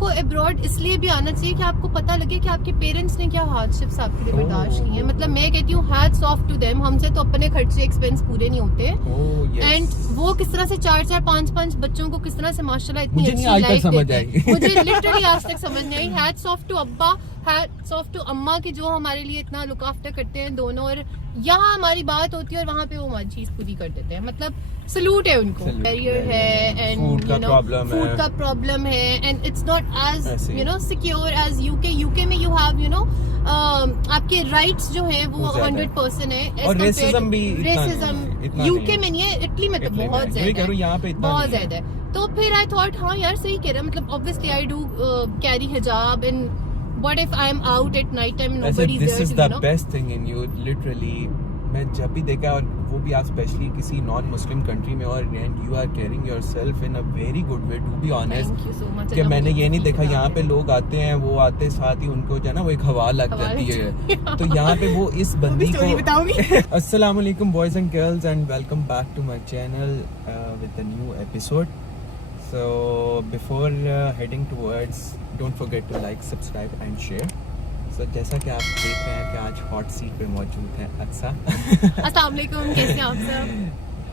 आपको अब्रॉड इसलिए भी आना चाहिए कि आपको पता लगे कि आपके पेरेंट्स ने क्या हार्डशिप्स आपके लिए बर्दाश्त की हैं। मतलब मैं कहती हूँ हैट्स ऑफ टू देम। हमसे तो अपने खर्चे एक्सपेंस पूरे नहीं होते एंड वो किस तरह से 4-4 5-5 बच्चों को किस तरह से माशाल्लाह इतनी अच्छी लाइफ देते हैं। मुझे लिटरली आज तक समझ नहीं आई। हैट्स ऑफ टू अब्बा, हैट्स ऑफ टू अम्मा की जो हमारे लिए इतना लुक आफ्टर करते हैं दोनों, और यहाँ हमारी बात होती है और वहाँ पे वो हमारी चीज पूरी कर देते हैं। मतलब सलूट है उनको। बैरियर है एंड फूड का प्रॉब्लम है and it's not as secure as UK में यू हैव आपके राइट्स जो है वो 100% है। और रेसिज्म यूके में नहीं है, इटली में तो बहुत ज्यादा है। तो फिर आई थॉट हाँ यार सही कह रहा है। मतलब ऑब्वियसली आई डू कैरी हिजाब and what if I'm out at night time and nobody's there? This is the best thing in you, literally. मैं जब भी देखा, और वो भी आप स्पेशली किसी नॉन मुस्लिम कंट्री में, और and you are carrying yourself in a very good way, to be honest. कि मैंने ये नहीं देखा यहाँ पे लोग आते हैं, वो आते साथ ही उनको जो है ना वो एक हवा लग जाती है। तो यहाँ पे वो इस बंदी को अस्सलाम वालेकुम boys and girls and welcome back to my channel with a new episode. So before heading towards, don't forget to like, subscribe and share. So जैसा कि आप देख रहे हैं कि आज हॉट सीट पे मौजूद हैं अक्सा। अस्सलाम वालेकुम, कैसे हैं आप सब?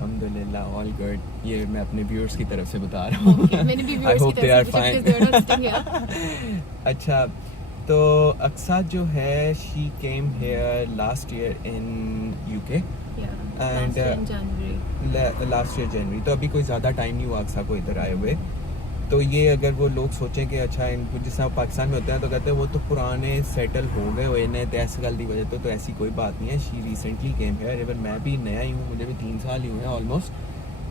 अल्हम्दुलिल्लाह ऑल गुड। ये मैं अपने व्यूअर्स की तरफ से बता रहा हूँ। मैंने भी व्यूअर्स की तरफ से पूछा। अच्छा, तो अक्सा जो है she came here last year in UK. And last year January. तो अभी कोई ज़्यादा टाइम नहीं हुआ अक्सा को इधर आए हुए। तो ये अगर वो लोग सोचें कि अच्छा इनको जिस तरह पाकिस्तान में होते हैं तो कहते हैं वो तो पुराने सेटल हो गए हुए ने तो ऐसी गल की वजह तो ऐसी कोई बात नहीं है। She recently came here. Even मैं भी नया ही हूँ, मुझे भी 3 साल ही हुए हैं ऑलमोस्ट।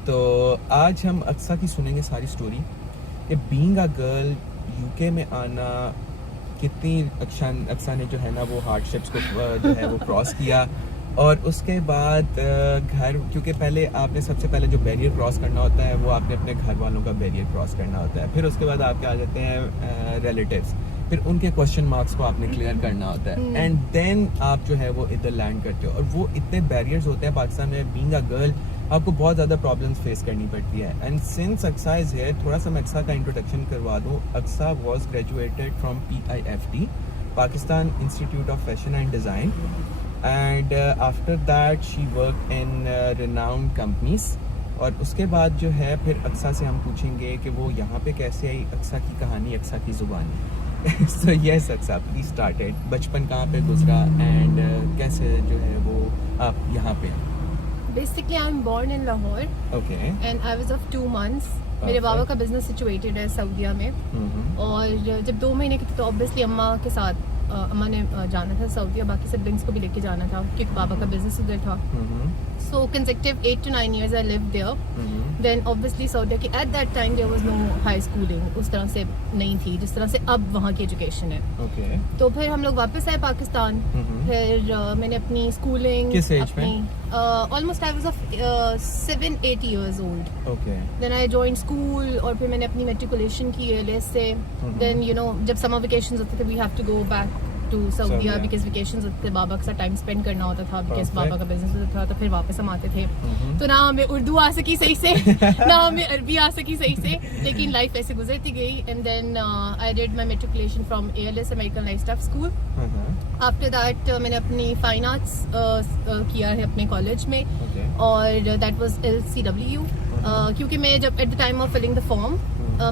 तो आज हम अक्सा की सुनेंगे सारी स्टोरी कि बीइंग अ गर्ल यूके में आना कितनी अक्सा ने जो है ना वो हार्डशिप्स को जो है वो क्रॉस किया, और उसके बाद घर, क्योंकि पहले आपने सबसे पहले जो बैरियर क्रॉस करना होता है वो आपने अपने घर वालों का बैरियर क्रॉस करना होता है। फिर उसके बाद आपके आ जाते हैं रिलेटिव्स, फिर उनके क्वेश्चन मार्क्स को आपने क्लियर करना होता है एंड देन आप जो है वो इधर लैंड करते हो। और वो इतने बैरियर्स होते हैं पाकिस्तान में। बीइंग अ गर्ल आपको बहुत ज़्यादा प्रॉब्लम्स फेस करनी पड़ती है। And since Aqsa is here, थोड़ा सा मैं अक्सा का इंट्रोडक्शन करवा दूँ। Aqsa was graduated from PIFD, Pakistan institute of fashion and design, and after that she worked in renowned companies। और उसके बाद जो है फिर अक्सा से हम पूछेंगे कि वो यहाँ पे कैसे आई, अक्सा की कहानी, अक्सा की ज़ुबानी। So yes Aqsa, please started, बचपन कहाँ पे गुजरा एंड कैसे जो है वो आप यहाँ पे? Basically I'm born in Lahore. Okay. And I was of 2 months. मेरे बाबा का बिजनेस सिचुएटेड है सऊदीया में। और जब 2 महीने की थी तो ऑब्वियसली अम्मा के साथ अम्मा ने जाना था सऊदीया, बाकी सिबलिंग्स को भी लेके जाना था क्योंकि बाबा का बिजनेस उधर था। So consecutive 8 to 9 years I lived there. Then obviously सऊदीया की at that time there was no high schooling, उस तरह से नहीं थी जिस तरह से अब वहाँ की एजुकेशन है। Okay. तो फिर हम लोग वापस आए पाकिस्तान। फिर मैंने अपनी स्कूलिंग किस एज में? Almost I was of 7-8 years old. Okay. Then I joined school और फिर मैंने अपनी मेट्रिकुलेशन की ALS से। Then you know जब समर वेकेशंस होते थे we have to go back to Saudi because vacations होते थे, बाबा के साथ टाइम स्पेंड करना होता था because बाबा का बिजनेस होता था। तो फिर वापस हम आते थे। तो ना हमें उर्दू आ सकी सही से ना हमें अरबी आ सकी सही से, लेकिन लाइफ ऐसे गुजरती गई। And then I did my matriculation from ALS American Life Staff School. After that मैंने अपनी फाइन आर्ट्स किया है अपने कॉलेज में। और दैट वाज LCW क्योंकि मैं जब at the time of filling the form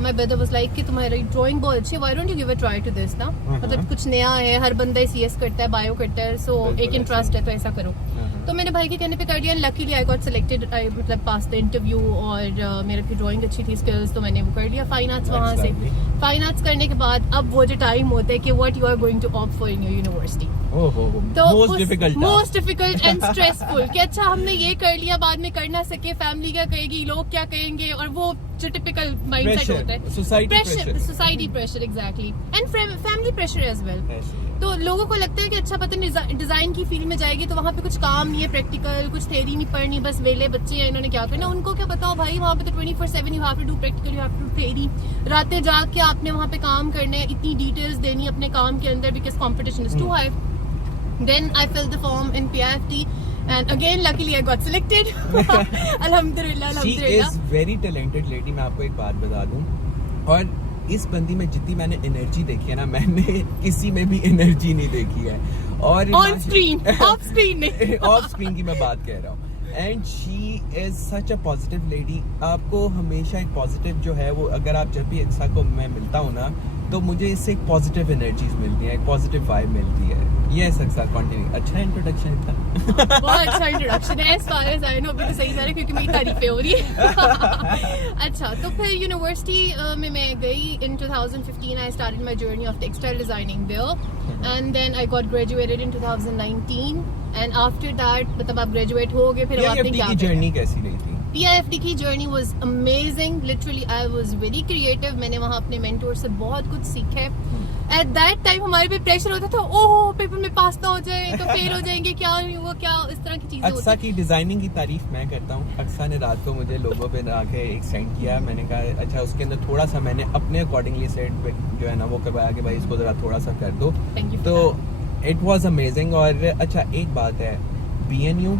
my brother was like कि तुम्हारी ड्राइंग बहुत अच्छी है, why don't you give a try to this ना। मतलब कुछ नया है, हर बंदा CS करता है, बायो करता है, सो एक इंटरेस्ट है तो ऐसा करो। तो मैंने भाई के कहने पे कर दिया। लकीली आई गॉट सिलेक्टेड, आई मतलब पास द इंटरव्यू और मेरे की ड्राइंग अच्छी थी, स्किल्स, तो मैंने वो कर लिया फाइन आर्ट्स। वहाँ से फाइन आर्ट्स करने के बाद अब वो जो टाइम होता है कि what you are going to opt for in your university, तो मोस्ट डिफिकल्ट एंड स्ट्रेसफुल कि अच्छा हमने ये कर लिया, बाद में कर ना सके, फैमिली क्या कहेगी, लोग क्या कहेंगे, और वो जो टिपिकल माइंडसेट होता है, society pressure exactly, and family pressure as well. तो लोगों को लगता है कि अच्छा पता नहीं डिजाइन की फील्ड में जाएगी तो वहाँ पे कुछ काम नहीं है, प्रैक्टिकल कुछ थ्योरी नहीं पढ़नी, बस वेले बच्चे हैं, इन्होंने क्या करना। उनको क्या पता हो भाई, वहाँ पे तो 24/7 you have to do practical, you have to theory, रातें जाग के आपने वहाँ पे काम करने, इतनी डिटेल्स देनी अपने काम के अंदर because competition is too high. Then I filled the form in PIFD and again luckily I got selected. Alhamdulillah. She is very talented lady, मैं आपको एक बात बता दूं। और इस बंदी में जितनी मैंने एनर्जी देखी है ना, मैंने किसी में भी एनर्जी नहीं देखी है। और ऑन स्क्रीन, ऑफ स्क्रीन नहीं, ऑफ स्क्रीन की मैं बात कह रहा हूँ। And she is such a positive lady. आपको हमेशा एक पॉजिटिव जो है वो, अगर आप जब भी एक्सा को मैं मिलता हूँ ना, तो मुझे इससे एक पॉजिटिव एनर्जीज मिलती है, एक पॉजिटिव वाइब मिलती है। ये सक्सेस कंटिन्यू। अच्छा इंट्रोडक्शन था। बहुत अच्छा इंट्रोडक्शन है, as far as I know अभी तो सही जा रहा है क्योंकि मेरी तारीफें हो रही है। अच्छा, तो फिर यूनिवर्सिटी में मैं गई इन 2015। I started my journey of textile designing there, and then I got graduated in 2019, and after that मतलब आप graduate हो गए, फिर आपने क्या की जर्नी कैसी रही थी? PIFD की journey was amazing. Literally I was very creative. मैंने वहाँ अपने मेंटोर से बहुत कुछ सीखा है। At that time हमारे पे प्रेशर होता था, ओह पेपर में पास ना हो जाए तो फेल हो जाएंगे, क्या हुआ, क्या इस तरह की चीजें होती। अक्सा की डिजाइनिंग की तारीफ मैं करता हूँ। अक्सा ने रात को मुझे लोगों पे आके एक सेंड किया, मैंने कहा अच्छा, उसके अंदर थोड़ा सा मैंने अपने अकॉर्डिंगली सेट जो है ना वो करवाया कि भाई इसको जरा थोड़ा सा कर दो। तो इट वाज अमेजिंग। और अच्छा एक बात है, BNU,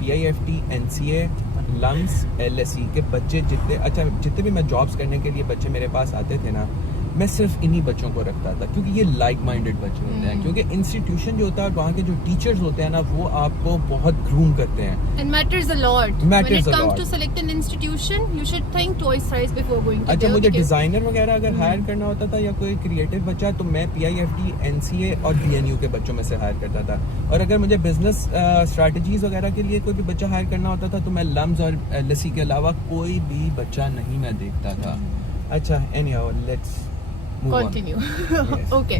PIFT, NCA, LUMS, LSE के बच्चे जितने भी मैं जॉब्स करने के लिए बच्चे मेरे पास आते थे ना, मैं सिर्फ इन्हीं बच्चों को रखता था, क्योंकि ये लाइक माइंडेड बच्चे होते हैं। क्योंकि इंस्टीट्यूशन जो होता है, वहाँ के जो टीचर्स होते हैं ना, वो आपको बहुत ग्रूम करते हैं। And matters a lot. Matters When it a comes lot. to select an institution, you should think twice thrice before going to अच्छा, there, मुझे because- डिजाइनर वगैरह अगर हायर करना होता था या कोई क्रिएटिव बच्चा, तो मैं PIFT, NCA और BNU के बच्चों में से हायर करता था। और अगर मुझे बिजनेस स्ट्रेटजीज वगैरह के लिए कोई भी बच्चा हायर करना होता था, तो मैं लम्स और LSE के अलावा कोई भी बच्चा नहीं मैं देखता था। अच्छा, anyhow, let's move on. Continue. Yes. Okay.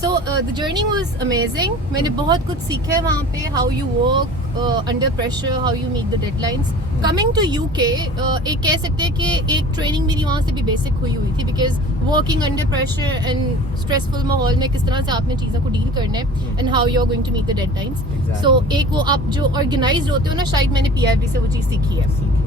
So the journey was amazing. मैंने बहुत कुछ सीखा है वहाँ पे, how you work under pressure, how you meet the deadlines. Coming to UK, एक कह सकते हैं कि एक ट्रेनिंग मेरी वहाँ से भी बेसिक हुई थी, because working under pressure and stressful माहौल में किस तरह से आपने चीज़ों को डील करना है, and how you are going to meet the deadlines. Exactly. So एक वो आप जो organized होते हो ना, शायद मैंने PIFD से वो चीज़ सीखी है।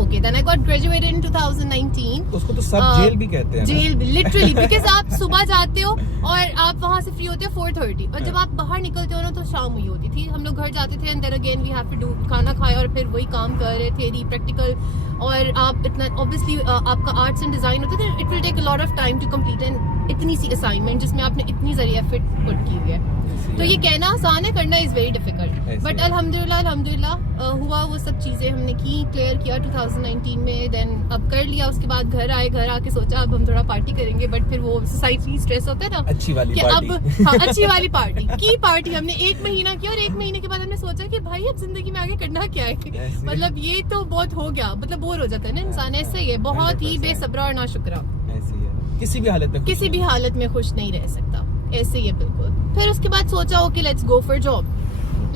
Okay, then I got graduated in 2019. उसको तो सब जेल भी कहते हैं ना? जेल भी, लिटरली, बिकॉज आप सुबह जाते हो और आप वहाँ से फ्री होते हो 4:30, और जब आप बाहर निकलते हो ना तो शाम हुई होती थी। हम लोग घर जाते थे, and then again we have to do, खाना खाया और फिर वही काम कर रहे, थ्योरी प्रैक्टिकल। और आप इतना ऑब्वियसली आपका आर्ट्स एंड डिजाइन होता है, it will take a lot of time to complete an इतनी सी असाइनमेंट जिसमें आपने इतनी सारी एफर्ट पुट की हुई है। तो ये कहना आसान है, करना इज वेरी डिफिकल्ट। बट अल्हम्दुलिल्लाह हुआ, वो सब चीजें हमने की, क्लियर किया 2019 में। देन अब कर लिया, उसके बाद घर आके सोचा अब हम थोड़ा पार्टी करेंगे, बट फिर वो सोसाइटी स्ट्रेस होता है ना, अच्छी वाली कि पार्टी। अब हाँ, अच्छी वाली पार्टी हमने 1 महीना की, और 1 महीने के बाद हमने सोचा कि भाई अब जिंदगी में आगे करना क्या है। मतलब ये तो बहुत हो गया, मतलब बोर हो जाता है ना इंसान। ऐसे ही है, बहुत ही बेसब्रा और नाशुक्रा, किसी भी हालत में खुश नहीं रह सकता। ऐसे ही है बिल्कुल। फिर उसके बाद सोचा okay let's go for job.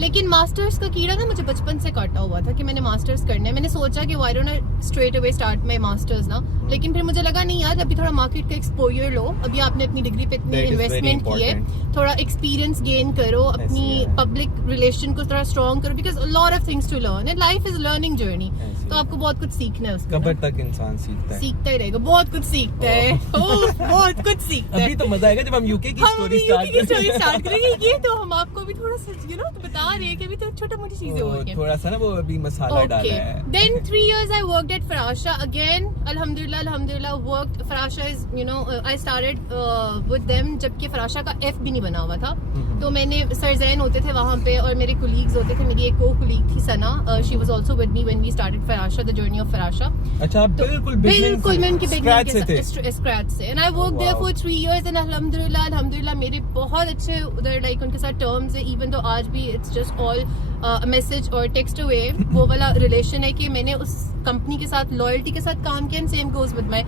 लेकिन मास्टर्स का कीड़ा ना मुझे बचपन से काटा हुआ था कि मैंने मास्टर्स करना है। मैंने सोचा कि why don't I straight away start my masters ना, लेकिन फिर मुझे लगा नहीं यार, अभी थोड़ा मार्केट का एक्सपोजर लो, अभी आपने अपनी डिग्री पे इतनी इन्वेस्टमेंट की है, थोड़ा एक्सपीरियंस गेन करो, अपनी पब्लिक रिलेशन को थोड़ा स्ट्रॉन्ग करो, because lot of things to learn and life is learning journey. तो आपको बहुत कुछ सीखना है उसमें। कबर तक इंसान सीखता ही रहेगा, बहुत कुछ सीखता है। बहुत कुछ सीखता है। अभी तो मजा आएगा जब हम यूके की स्टोरी स्टार्ट करेंगे। ये तो हम आपको भी थोड़ा सा बता रहे हैं कि अभी तो छोटा मोटी चीजें हो गई, थोड़ा सा ना वो अभी मसाला डाला है। Then 3 years I worked at Farasha again. Alhamdulillah worked. Farasha is I started with them जबकि Farasha का F भी नहीं बना हुआ था। तो मैंने सरजैन होते थे वहाँ पे, और मेरे कोलीग्स होते थे। मेरी एक को-कोलीग थी Sana, she was also with me when we started Farasha, the journey of Farasha। अच्छा, बिल्कुल मैं उनकी बिगनिंग के स्क्रैच से, and I work there for 3 years, and अल्हम्दुलिल्लाह मेरे बहुत अच्छे उधर लाइक उनके साथ टर्म्स है। इवन तो आज भी इट्स जस्ट ऑल मैसेज और टेक्स्ट अवे, वो वाला रिलेशन है कि मैंने उस कंपनी के साथ लॉयल्टी के साथ काम किया। And same goes with my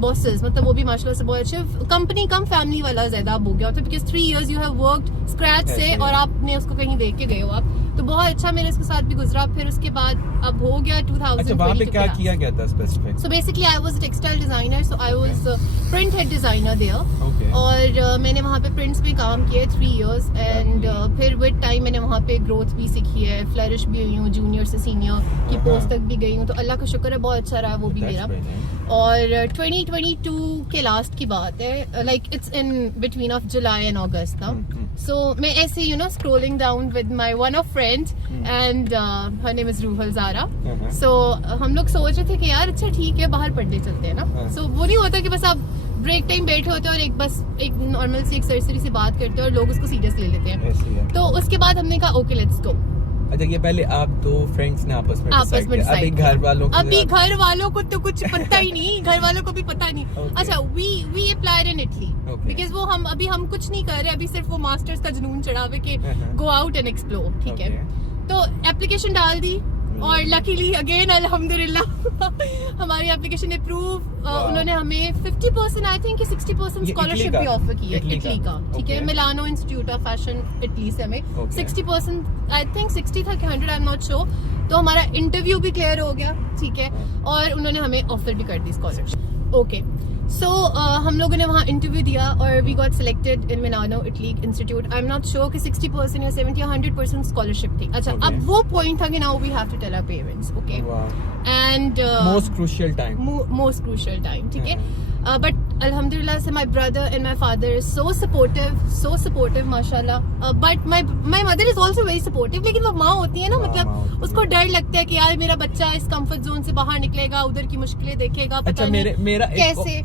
bosses, मतलब वो भी माशाल्लाह से बहुत अच्छे। कंपनी कम फैमिली वाला ज्यादा अब हो गया होता है, because 3 years you have worked scratch से, और आपने उसको कहीं देख के गए हो आप, तो बहुत अच्छा मेरे इसके साथ भी गुजरा। फिर उसके बाद अब हो गया 2020। अच्छा, वहाँ पे क्या किया गया था specific? So basically I was a textile designer, so I was print head designer there और मैंने वहाँ पे प्रिंट्स पे काम किया 3 years एंड फिर विद टाइम मैंने वहाँ पे ग्रोथ भी सीखी है, फ्लरिश भी हुई हूँ, जूनियर से सीनियर की पोस्ट तक भी गई हूँ, तो अल्लाह का शुक्र है बहुत अच्छा रहा वो भी मेरा। और 2022 के लास्ट की बात है, like it's in between of July and August ना, सो मैं ऐसे you know scrolling down with my one of friend and her name is Ruhal Zara, so हम लोग सोच रहे थे कि यार अच्छा ठीक है बाहर पढ़ने चलते हैं ना, सो वो नहीं होता कि बस आप ब्रेक टाइम बैठे होते हैं और एक नॉर्मल सी एक सरसरी से बात करते हैं और लोग उसको सीरियस ले लेते हैं, तो उसके बाद हमने कहा ओके लेट्स गो। अच्छा ये पहले आप दो फ्रेंड्स ने आपस में अभी घर वालों को तो कुछ पता ही नहीं, घर वालों को भी पता नहीं। अच्छा we applied in Italy because वो हम कुछ नहीं कर रहे, अभी सिर्फ वो मास्टर्स का जुनून चढ़ावे के गो आउट एंड एक्सप्लोर, ठीक है। तो एप्लीकेशन डाल दी और लकीली अगेन अल्हम्दुलिल्लाह हमारी एप्लीकेशन अप्रूव, उन्होंने हमें 50% आई थिंक 60% स्कॉलरशिप भी ऑफर की है इटली का, ठीक है। Milano institute of fashion Italy से हमें 60% आई थिंक 60 था कि 100 आई एम नॉट श्योर, तो हमारा इंटरव्यू भी क्लियर हो गया, ठीक है, और उन्होंने हमें ऑफर भी कर दी स्कॉलरशिप। ओके सो हम लोगों ने वहाँ इंटरव्यू दिया और we got selected in Milano Italy institute. I am not sure कि 60% या 70 या 100% स्कॉलरशिप थी। अच्छा अब वो पॉइंट था कि now we have to tell our parents, okay, and most crucial time, ठीक है। बट अल्हम्दुलिल्लाह से my brother and my father is so supportive माशाल्लाह, but my mother is also very supportive, लेकिन वो माँ होती है ना, मतलब उसको डर लगता है कि यार मेरा बच्चा इस कंफर्ट जोन से बाहर निकलेगा, उधर की मुश्किलें देखेगा, पता नहीं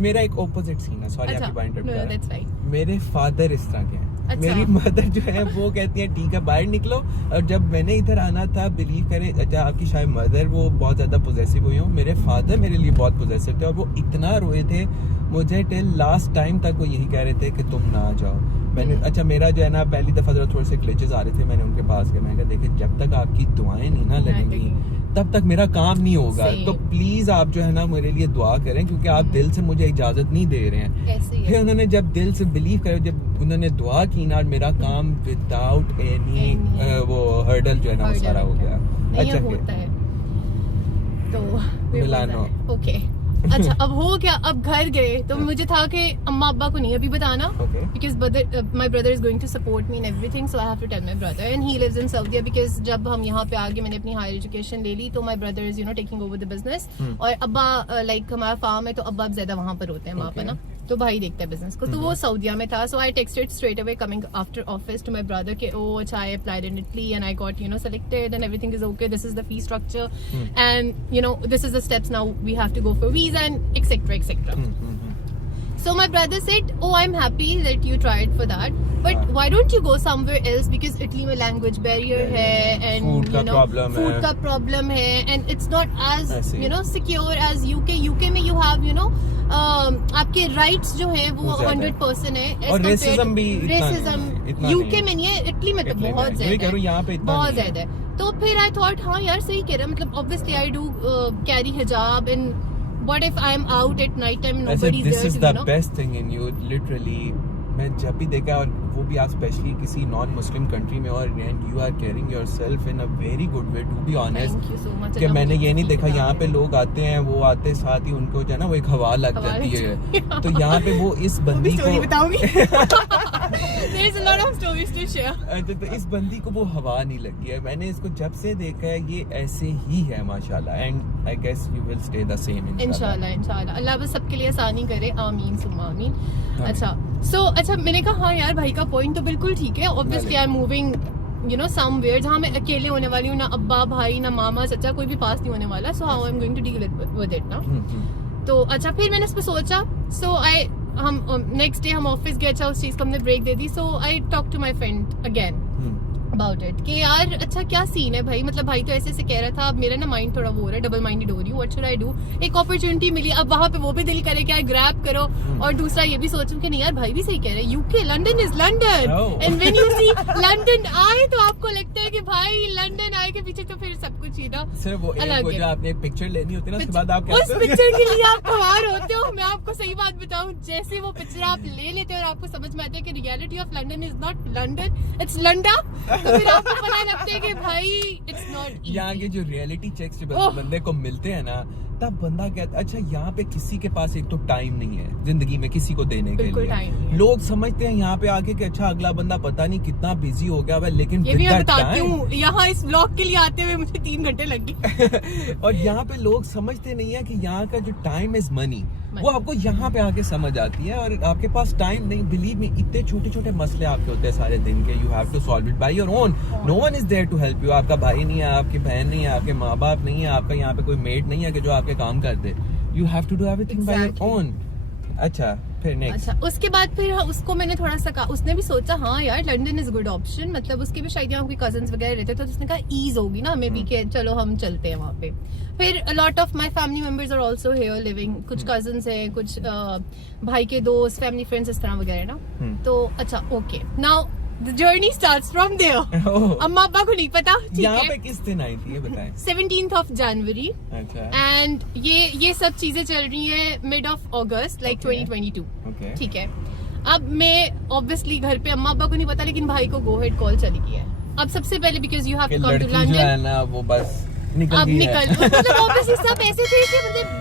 मेरा एक ऑपोजिट सीन है, सॉरी आपकी बात इंटरप्ट कर रहा हूं। मेरे फादर इस तरह के हैं, मेरी मदर जो है वो कहती है ठीक है बाहर निकलो, और जब मैंने इधर आना था बिलीव करें, अच्छा आपकी शायद मदर वो बहुत ज्यादा पोजेसिव हुई हो, मेरे फादर मेरे लिए बहुत पोजेसिव थे और वो इतना रोए थे मुझे टिल लास्ट टाइम तक वो यही कह रहे थे कि तुम ना आ जाओ। मैंने अच्छा मेरा जो है ना पहली दफा जरा थोड़े से ग्लिचेस आ रहे थे, मैंने उनके पास गया, मैंने कहा देखिए जब तक आपकी दुआएं नहीं ना लगेंगी तब तक मेरा काम नहीं होगा, तो प्लीज आप जो है ना मेरे लिए दुआ करें क्योंकि आप दिल से मुझे इजाजत नहीं दे रहे हैं। फिर उन्होंने जब दिल से बिलीव करे, जब उन्होंने दुआ की ना, मेरा काम विदाउट एनी वो हर्डल जो है ना वो सारा हो गया। अच्छा होता है तो मिलानो ओके अच्छा अब हो गया, अब घर गए तो मुझे था कि अम्मा अब्बा को नहीं अभी बताना, because my brother is going to support me in everything, so I have to tell my brother and he lives in सऊदीया, बिकॉज जब हम यहाँ पे आगे मैंने अपनी हायर एजुकेशन ले ली तो my brother is you know taking over the business, और अब्बा लाइक हमारा फार्म है तो अब्बा ज्यादा वहाँ पर होते हैं वहाँ पर ना, तो भाई देखता है बिजनेस को, तो वो सऊदीया में था। So I texted straight away coming after office to my brother के ओ अच्छा I applied in Italy and I got you know selected and everything is okay, this is the fee structure and you know this is the steps now we have to go for visa and etc. So my brother said, "Oh, I'm happy that you tried for that, but why don't you go somewhere else? Because Italy में language barrier है and food you know food का problem है and it's not as you know secure as UK. UK में you have you know आपके rights जो हैं वो 100% है, और racism भी UK में नहीं है, Italy में तो बहुत ज्यादा है। तो फिर I thought हाँ यार सही कह रहा, मतलब obviously I do carry hijab and what if I am out at night time and nobody is there? This is the best thing in you, literally. मैं जब भी देखा, और वो भी आप स्पेशली किसी नॉन मुस्लिम कंट्री में, और and you are carrying yourself in a very good way, to be honest, कि मैंने ये नहीं देखा यहाँ पे लोग आते हैं, वो आते साथ ही उनको जो है ना वो एक हवा लग जाती है, तो यहाँ पे वो इस बंदी को There's a lot of stories to share. तो इस बंदी को वो हवा नहीं लगी है, मैंने इसको जब से देखा है ये ऐसे ही है माशाल्लाह, and I guess you will stay the same इंशाल्लाह। अल्लाह बस सबके लिए आसानी करे, आमीन सुम्मा आमीन। अच्छा मैंने कहा हाँ यार भाई का पॉइंट तो बिल्कुल ठीक है, obviously I am moving you know somewhere जहाँ मैं अकेले होने वाली हूँ, ना अब्बा भाई ना मामा चाचा कोई भी पास नहीं होने वाला, so how I am going to deal with it ना। तो अच्छा फिर मैंने इस पे सोचा, सो हम नेक्स्ट डे हम ऑफिस गए, अच्छा उस चीज को हमने ब्रेक दे दी, so I talk to my friend again about it कि यार अच्छा क्या सीन है भाई, मतलब भाई तो ऐसे ऐसे कह रहा था, अब मेरा ना माइंड थोड़ा वो हो रहा है, डबल माइंडेड हो रही हूँ, व्हाट शुड आई डू। एक अपॉर्चुनिटी मिली, अब वहाँ पे वो भी दिल करे कि ग्रैब करो, और दूसरा ये भी सोचूं कि नहीं यार भाई भी सही कह रहे हैं, UK London is London, and when you see London आए तो आपको लगता है कि भाई लंदन आए के पीछे तो फिर सब कुछ ही ना सिर्फ वो जो आपने एक पिक्चर लेनी होती है ना, उसके बाद आप उस पिक्चर के लिए आप तैयार होते हो। मैं आपको सही बात बताऊं, जैसे वो पिक्चर आप ले लेते हो और आपको समझ में आता है कि reality of London is not London, it's लंडा, तो फिर आपको पता लगता है कि भाई इट्स नॉट। यहाँ के जो रियलिटी चेक्स जो बंदे को मिलते हैं ना, तब बंदा कहता अच्छा यहाँ पे किसी के पास एक तो टाइम नहीं है जिंदगी में किसी को देने के लिए। लोग समझते हैं यहाँ पे आके कि अच्छा अगला बंदा पता नहीं कितना बिजी हो गया है, लेकिन ये भी मैं बताती हूँ, यहाँ इस ब्लॉग के लिए आते हुए मुझे 3 घंटे लग गए। और यहाँ पे लोग समझते नहीं है कि यहाँ का जो टाइम इज मनी, वो आपको यहाँ पे आके समझ आती है। और आपके पास टाइम नहीं, बिलीव मी, इतने छोटे छोटे मसले आपके होते हैं सारे दिन के, you have to solve it by your own. No one is there to help you. आपका भाई नहीं है, आपकी बहन नहीं है, आपके माँ बाप नहीं है, आपका यहाँ पे कोई मेड नहीं है कि जो आपके काम कर दे। You have to do everything by your own. अच्छा फिर नेक्स्ट। अच्छा उसके बाद फिर उसको मैंने थोड़ा सा कहा, उसने भी सोचा हाँ यार लंदन इज गुड ऑप्शन, मतलब उसके भी शायद यहाँ कोई कजन्स वगैरह रहते, तो उसने कहा ईज होगी ना हमें भी कि चलो हम चलते हैं वहाँ पे। फिर a lot of my family members are also here living, कुछ कजन्स हैं, कुछ भाई के दोस्त, फैमिली फ्रेंड्स इस तरह वगैरह ना। तो अच्छा okay, now The journey starts from there. अम्मा अब्बा को नहीं पता, ठीक है। यहाँ पे किस दिन आई थी ये बताएं? 17th of January. अच्छा। And ये सब चीजें चल रही हैं mid of August, like 2022. Okay. ठीक है। अब मैं obviously घर पे अम्मा अब्बा को नहीं पता, लेकिन भाई को go ahead call चली गई है। अब सबसे पहले because you have to come to London. जो है ना वो बस निकल गई है। मतलब obviously सब ऐसे थे कि मतलब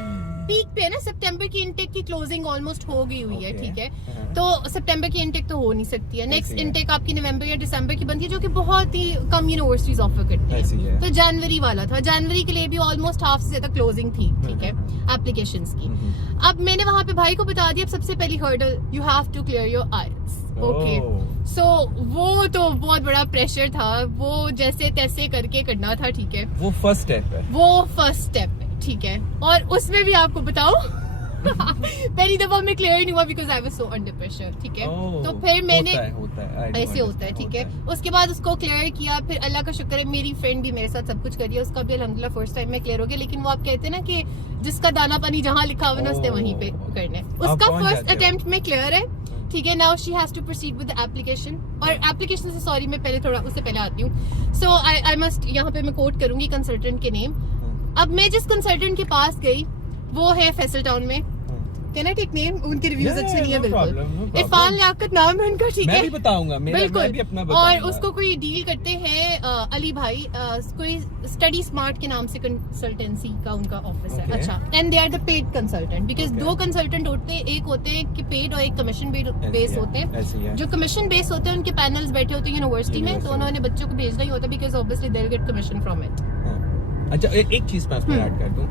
पीक पे है ना, सितंबर की इनटेक की क्लोजिंग ऑलमोस्ट हो गई हुई है, ठीक है। तो सितंबर की इनटेक तो हो नहीं सकती है, नेक्स्ट इनटेक आपकी नवंबर या दिसंबर की बनती है, जो कि बहुत ही कम यूनिवर्सिटीज ऑफर करती हैं। तो जनवरी वाला था, जनवरी के लिए भी ऑलमोस्ट हाफ से ज्यादा क्लोजिंग थी, ठीक है, एप्लीकेशंस की। अब मैंने वहां पे भाई को बता दिया सबसे पहली hurdle, you have to clear your IELTS. Okay, so वो तो बहुत बड़ा प्रेशर था, वो जैसे तैसे करके करना था, ठीक है। वो फर्स्ट स्टेप है, वो फर्स्ट स्टेप है, ठीक है। और उसमें भी आपको बताओ पहली दफा मैं क्लियर नहीं हुआ because I was so under pressure, ठीक है। तो फिर मैंने ऐसे होता है, ठीक है। उसके बाद उसको क्लियर किया, फिर अल्लाह का शुक्र है मेरी फ्रेंड भी मेरे साथ सब कुछ कर रही है, उसका भी अल्हम्दुलिल्लाह फर्स्ट टाइम में क्लियर हो गया। लेकिन वो आप कहते हैं ना कि जिसका दाना पानी जहाँ लिखा हुआ ना उसने वहीं पे करना है। उसका फर्स्ट अटेम्प्ट में क्लियर है, ठीक है। Now she has to proceed with the application. और एप्लीकेशन से सॉरी मैं पहले थोड़ा उससे पहले आती हूँ। सो आई मस्ट, यहाँ पे मैं कोट करूंगी कंसल्टेंट के नेम। अब मैं जिस कंसल्टेंट के पास गई वो है फैसल टाउन में, कहना ठीक नेम, उनके रिव्यूज अच्छे नहीं है बिल्कुल। इरफान लियाकत नाम है उनका, ठीक है, मैं भी बताऊंगा, बिल्कुल। मैं भी अपना बताऊंगा। और उसको कोई डील करते हैं अली भाई, कोई स्टडी स्मार्ट के नाम से कंसल्टेंसी का उनका ऑफिस है। अच्छा, and they are the paid consultant, because 2 consultant होते हैं, एक होते हैं कि पेड और एक कमीशन बेस होते हैं। जो कमीशन बेस होते हैं उनके पैनल्स बैठे होते हैं यूनिवर्सिटी में, तो उन्होंने बच्चों को भेजना ही होता है because obviously they will get commission from it. अच्छा एक चीज मैं उसमें ऐड कर दूं,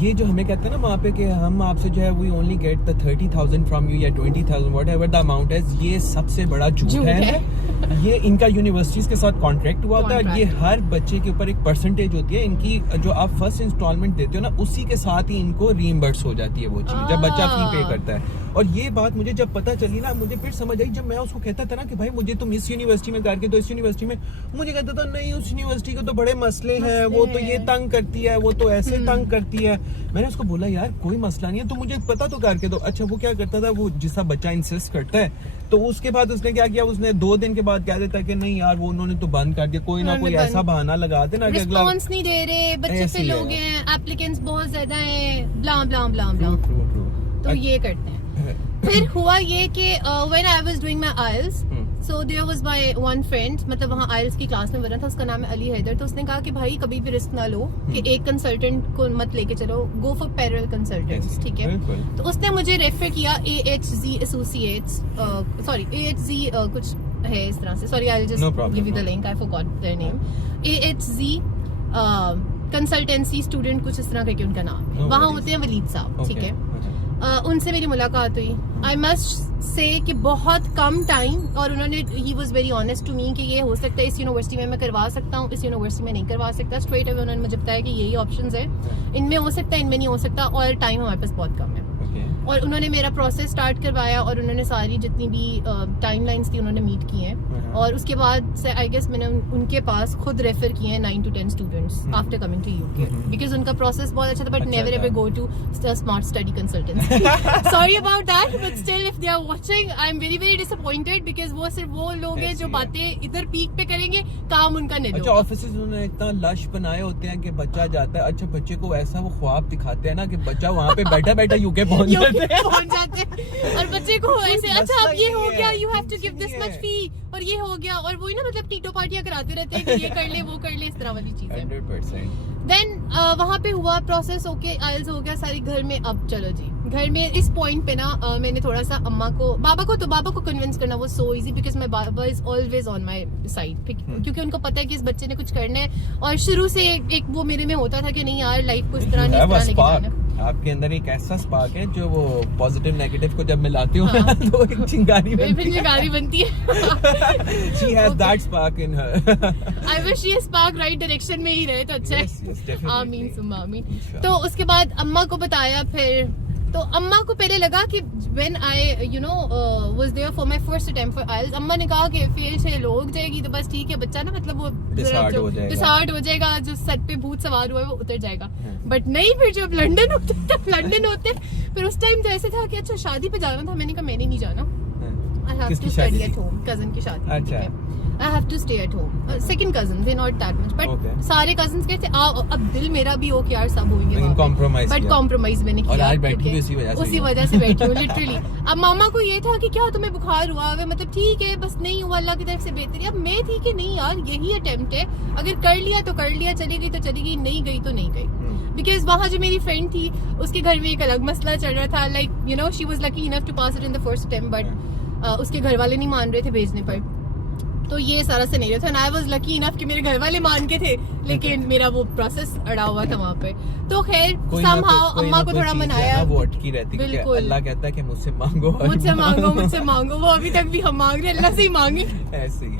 ये जो हमें कहते हैं ना वहाँ पे कि हम आपसे जो है we only get the 30,000 from you या 20,000 व्हाटएवर द अमाउंट इज, ये सबसे बड़ा झूठ है। ये इनका यूनिवर्सिटीज के साथ कॉन्ट्रैक्ट हुआ होता है, और ये हर बच्चे के ऊपर एक परसेंटेज होती है इनकी, जो आप फर्स्ट इंस्टॉलमेंट देते हो ना उसी के साथ ही इनको रीइंबर्स हो जाती है वो चीज जब बच्चा फी पे करता है। और ये बात मुझे जब पता चली ना, मुझे फिर समझ आई जब मैं उसको कहता था ना कि भाई मुझे तुम इस यूनिवर्सिटी में करके दो, इस यूनिवर्सिटी में, मुझे कहता था नहीं उस यूनिवर्सिटी के तो बड़े मसले हैं, वो तो ये तंग करती है, वो तो ऐसे तंग करती है। मैंने उसको बोला यार कोई मसला नहीं है, तो मुझे पता तो करके दो। अच्छा वो क्या करता था, वो जिसका बच्चा इंसिस्ट करता है तो उसके बाद उसने क्या किया, उसने 2 दिन के बाद कह देता है कि नहीं यार वो उन्होंने तो बंद कर दिया, कोई ना कोई ऐसा बहाना लगा देना कि अगला रिस्पांस नहीं दे रहे, बच्चे फिर लोग हैं, एप्लीकेंट्स बहुत ज्यादा हैं, ब्ला ब्ला ब्ला ब्ला, तो ये करते हैं। फिर हुआ ये कि when I was doing my IELTS, so there was my one friend, मतलब वहाँ आईएलटीएस की क्लास में बना था, उसका नाम है अली हैदर। तो उसने कहा कि भाई कभी भी रिस्क ना लो कि एक कंसल्टेंट को मत लेके चलो, गो फॉर पैरेलल कंसल्टेंट्स, ठीक है। तो उसने मुझे रेफर किया AHZ एसोसिएट्स, सॉरी AHZ कुछ है इस तरह से, sorry I will just give you the link, I forgot their name, AHZ consultancy student कुछ इस तरह करके उनका नाम है। वहाँ होते हैं वलीद साहब, ठीक है। उनसे मेरी मुलाकात हुई। आई मस्ट से कि बहुत कम टाइम, और उन्होंने, he was very honest to me कि ये हो सकता है इस यूनिवर्सिटी में मैं करवा सकता हूँ, इस यूनिवर्सिटी में नहीं करवा सकता। स्ट्रेट अवे उन्होंने मुझे बताया कि यही ऑप्शंस है, इनमें हो सकता है, इनमें नहीं हो सकता, और टाइम हमारे पास बहुत कम है। और उन्होंने मेरा प्रोसेस स्टार्ट करवाया, और उन्होंने सारी जितनी भी टाइमलाइंस थी उन्होंने मीट की हैं। और उसके बाद से आई गेस मैंने उनके पास खुद रेफर किए हैं 9 to 10 students after coming to UK, because उनका प्रोसेस बहुत अच्छा था, but never ever go to Smart Study Consultancy. Sorry about that, but still if they are watching I am very very disappointed, because वो सिर्फ वो लोग हैं जो बातें इधर पीक पे करेंगे, काम उनका नहीं होगा। अच्छा ऑफिसेज उन्होंने इतना लश बनाए होते हैं कि बच्चा जाता है, अच्छा बच्चे को ऐसा वो ख्वाब दिखाते हैं ना कि बच्चा वहाँ पे बैठा बैठा यूके पहुंच जाते हैं, और बच्चे को ऐसे अच्छा अब ये हो गया, you have to give this much fee, और ये हो गया, और वही ना मतलब टीटो पार्टियां कराते रहते हैं कि ये कर ले वो कर ले, इस तरह वाली चीजें। 100%। देन वहाँ पे हुआ प्रोसेस, ओके आइल्स हो गया सारी घर में। अब चलो जी घर में इस पॉइंट पे ना मैंने थोड़ा सा अम्मा को बाबा को कन्विंस करना वो so easy, because my Baba is always on my side, क्योंकि उनको पता है कि इस बच्चे ने कुछ करना है। और शुरू से एक वो मेरे में होता था कि नहीं यार लाइफ को इस तरह नहीं, इस तरह लेके जाना है। आपके अंदर एक ऐसा स्पार्क है जो वो पॉजिटिव नेगेटिव को जब मिलाते हो ना तो एक चिंगारी बनती है। She has that spark in her. I wish ये स्पार्क राइट डायरेक्शन में ही रहे तो अच्छा है। Yes, definitely. आमीन सुम्मा आमीन। तो उसके बाद अम्मा को बताया, फिर तो अम्मा को पहले लगा कि when I was there for my first attempt for IELTS, अम्मा ने कहा कि फेल से लोग जाएगी तो बस ठीक है, बच्चा ना मतलब वो डिसहार्ट हो जाएगा, जो सर पे भूत सवार हुआ है वो उतर जाएगा। बट नहीं, फिर जब लंदन होते फिर उस टाइम तो ऐसे था कि अच्छा शादी पे जाना था, मैंने कहा मैंने नहीं जाना, I have to study at home, cousin की शादी। अच्छा, I have to stay at home, second cousin, they not that much, but सारे cousins कहते अब दिल मेरा भी हो कि यार सब होंगे वहाँ पे, but compromise मैंने किया। और आज बैठी हूँ उसी वजह से बैठी हूँ लिटरली। अब मामा को ये था कि क्या तुम्हें बुखार हुआ है, मतलब ठीक है बस नहीं हुआ, अल्लाह की तरफ से बेहतरी। अब मैं थी कि नहीं यार यही अटेम्प्ट है, अगर कर लिया तो कर लिया, चली गई तो चली गई, नहीं गई तो नहीं गई। बिकॉज वहाँ जो मेरी फ्रेंड थी उसके घर में एक अलग मसला चल रहा था, like she was lucky enough to pass it in the first attempt, but उसके घर वाले नहीं मान रहे थे भेजने पर। तो ये सारा सिनेरियो था, आई वाज लकी इनफ कि मेरे घर वाले मान के थे, लेकिन मेरा वो प्रोसेस अड़ा हुआ था वहाँ पे। तो खैर समहाउ अम्मा को थोड़ा मनाया, वो अटकी रहती है, अल्लाह कहता है कि मुझसे मांगो वो अभी तक भी हम मांग रहे हैं, अल्लाह से ही मांगे ऐसे ही।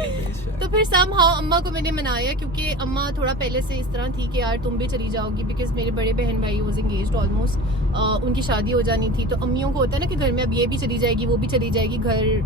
तो फिर समहाउ अम्मा को मैंने मनाया, क्योंकि अम्मा थोड़ा पहले से इस तरह थी कि यार तुम भी चली जाओगी, बिकॉज मेरे बड़े बहन भाई वाज एंगेज्ड ऑलमोस्ट, उनकी शादी हो जानी थी। तो अम्मियों को होता है ना कि घर में अब ये भी चली जाएगी वो भी चली जाएगी, घर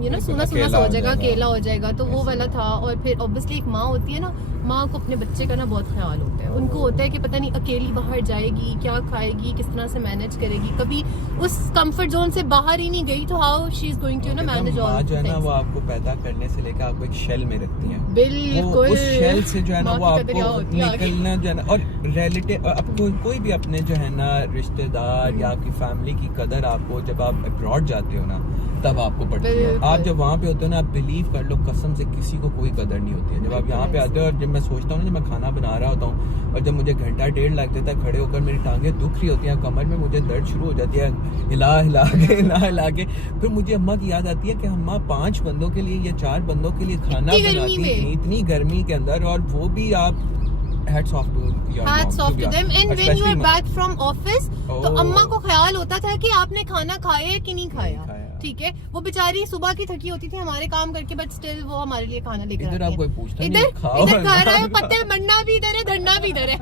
सुना सा हो जाएगा, अकेला हो जाएगा, तो वो वाला था। और फिर ऑब्वियसली एक माँ होती है ना, माँ को अपने बच्चे का ना बहुत ख्याल होता है, उनको होता है कि पता नहीं अकेली बाहर जाएगी क्या खाएगी, किस तरह से मैनेज करेगी, कभी उस कंफर्ट जोन से बाहर ही नहीं गई, तो how she is going to manage all जो है ना, वो आपको पैदा करने से लेकर आपको एक शेल में रखती है, बिल्कुल उस शेल से जो है ना वो आपको निकलना जो है ना, और रिलेटिव आपको कोई भी अपने जो है ना रिश्तेदार या आपकी फैमिली की कदर आपको जब आप अब्रॉड जाते हो ना तब आपको पड़ती है। आप जब वहाँ पे होते हो ना, आप बिलीव कर लो कसम से किसी को कोई कदर नहीं होती है। जब आप यहाँ पे आते हो और जब मैं सोचता हूँ ना, जब मैं खाना बना रहा होता हूँ और जब मुझे घंटा डेढ़ लग जाता है खड़े होकर, मेरी टांगें दुख रही होती हैं, कमर में मुझे दर्द शुरू हो जाती है, हिला के फिर मुझे अम्मा की याद आती है कि अम्मा 5 बंदों के लिए या 4 बंदों के लिए खाना बनाती थी इतनी गर्मी के अंदर, और वो भी आप hats off to your mom, hats off to them, and when you are back from office तो अम्मा को ख्याल होता था कि आपने खाना खाया कि नहीं खाया, ठीक है। वो बेचारी सुबह की थकी होती थी हमारे काम करके, बट स्टिल वो हमारे लिए खाना लेकर आती है। इधर आप कोई पूछता नहीं, इधर खा रहा है, पता है मरना भी इधर है, धरना भी इधर है।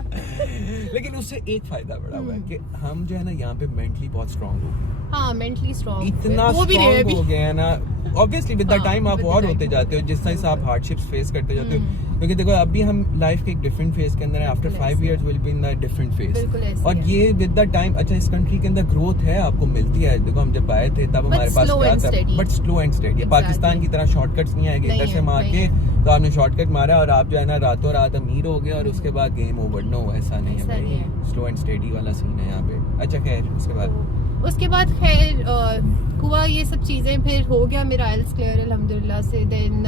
लेकिन उससे एक फायदा बड़ा हुआ है कि हम जो है ना यहाँ पे मेंटली बहुत स्ट्रांग हो, हाँ मेंटली स्ट्रांग, इतना स्ट्रांग हो गए हैं ना। ऑब्वियसली विद द टाइम आप और होते जाते हो, जिस तरह से आप हार्डशिप्स फेस करते जाते हो, क्योंकि देखो अभी हम लाइफ के एक डिफरेंट फेज के अंदर है, after 5 years will be in the different phase, और ये विद द टाइम अच्छा इस कंट्री के अंदर ग्रोथ है आपको मिलती है। देखो हम जब आए थे तब हमारे पास क्या था, but slow and steady. Pakistan की तरह शॉर्टकट्स नहीं आएंगे, इधर से मार के तो आपने शॉर्टकट मारा और आप जो है ना रातों रात अमीर हो गए और उसके बाद गेम ओवर। नो, ऐसा नहीं है भाई, स्लो एंड स्टेडी वाला सीन है यहाँ पे। अच्छा खैर उसके बाद खैर हुआ ये सब चीज़ें, फिर हो गया मेरा आइल्स क्लियर अल्हम्दुलिल्लाह से। देन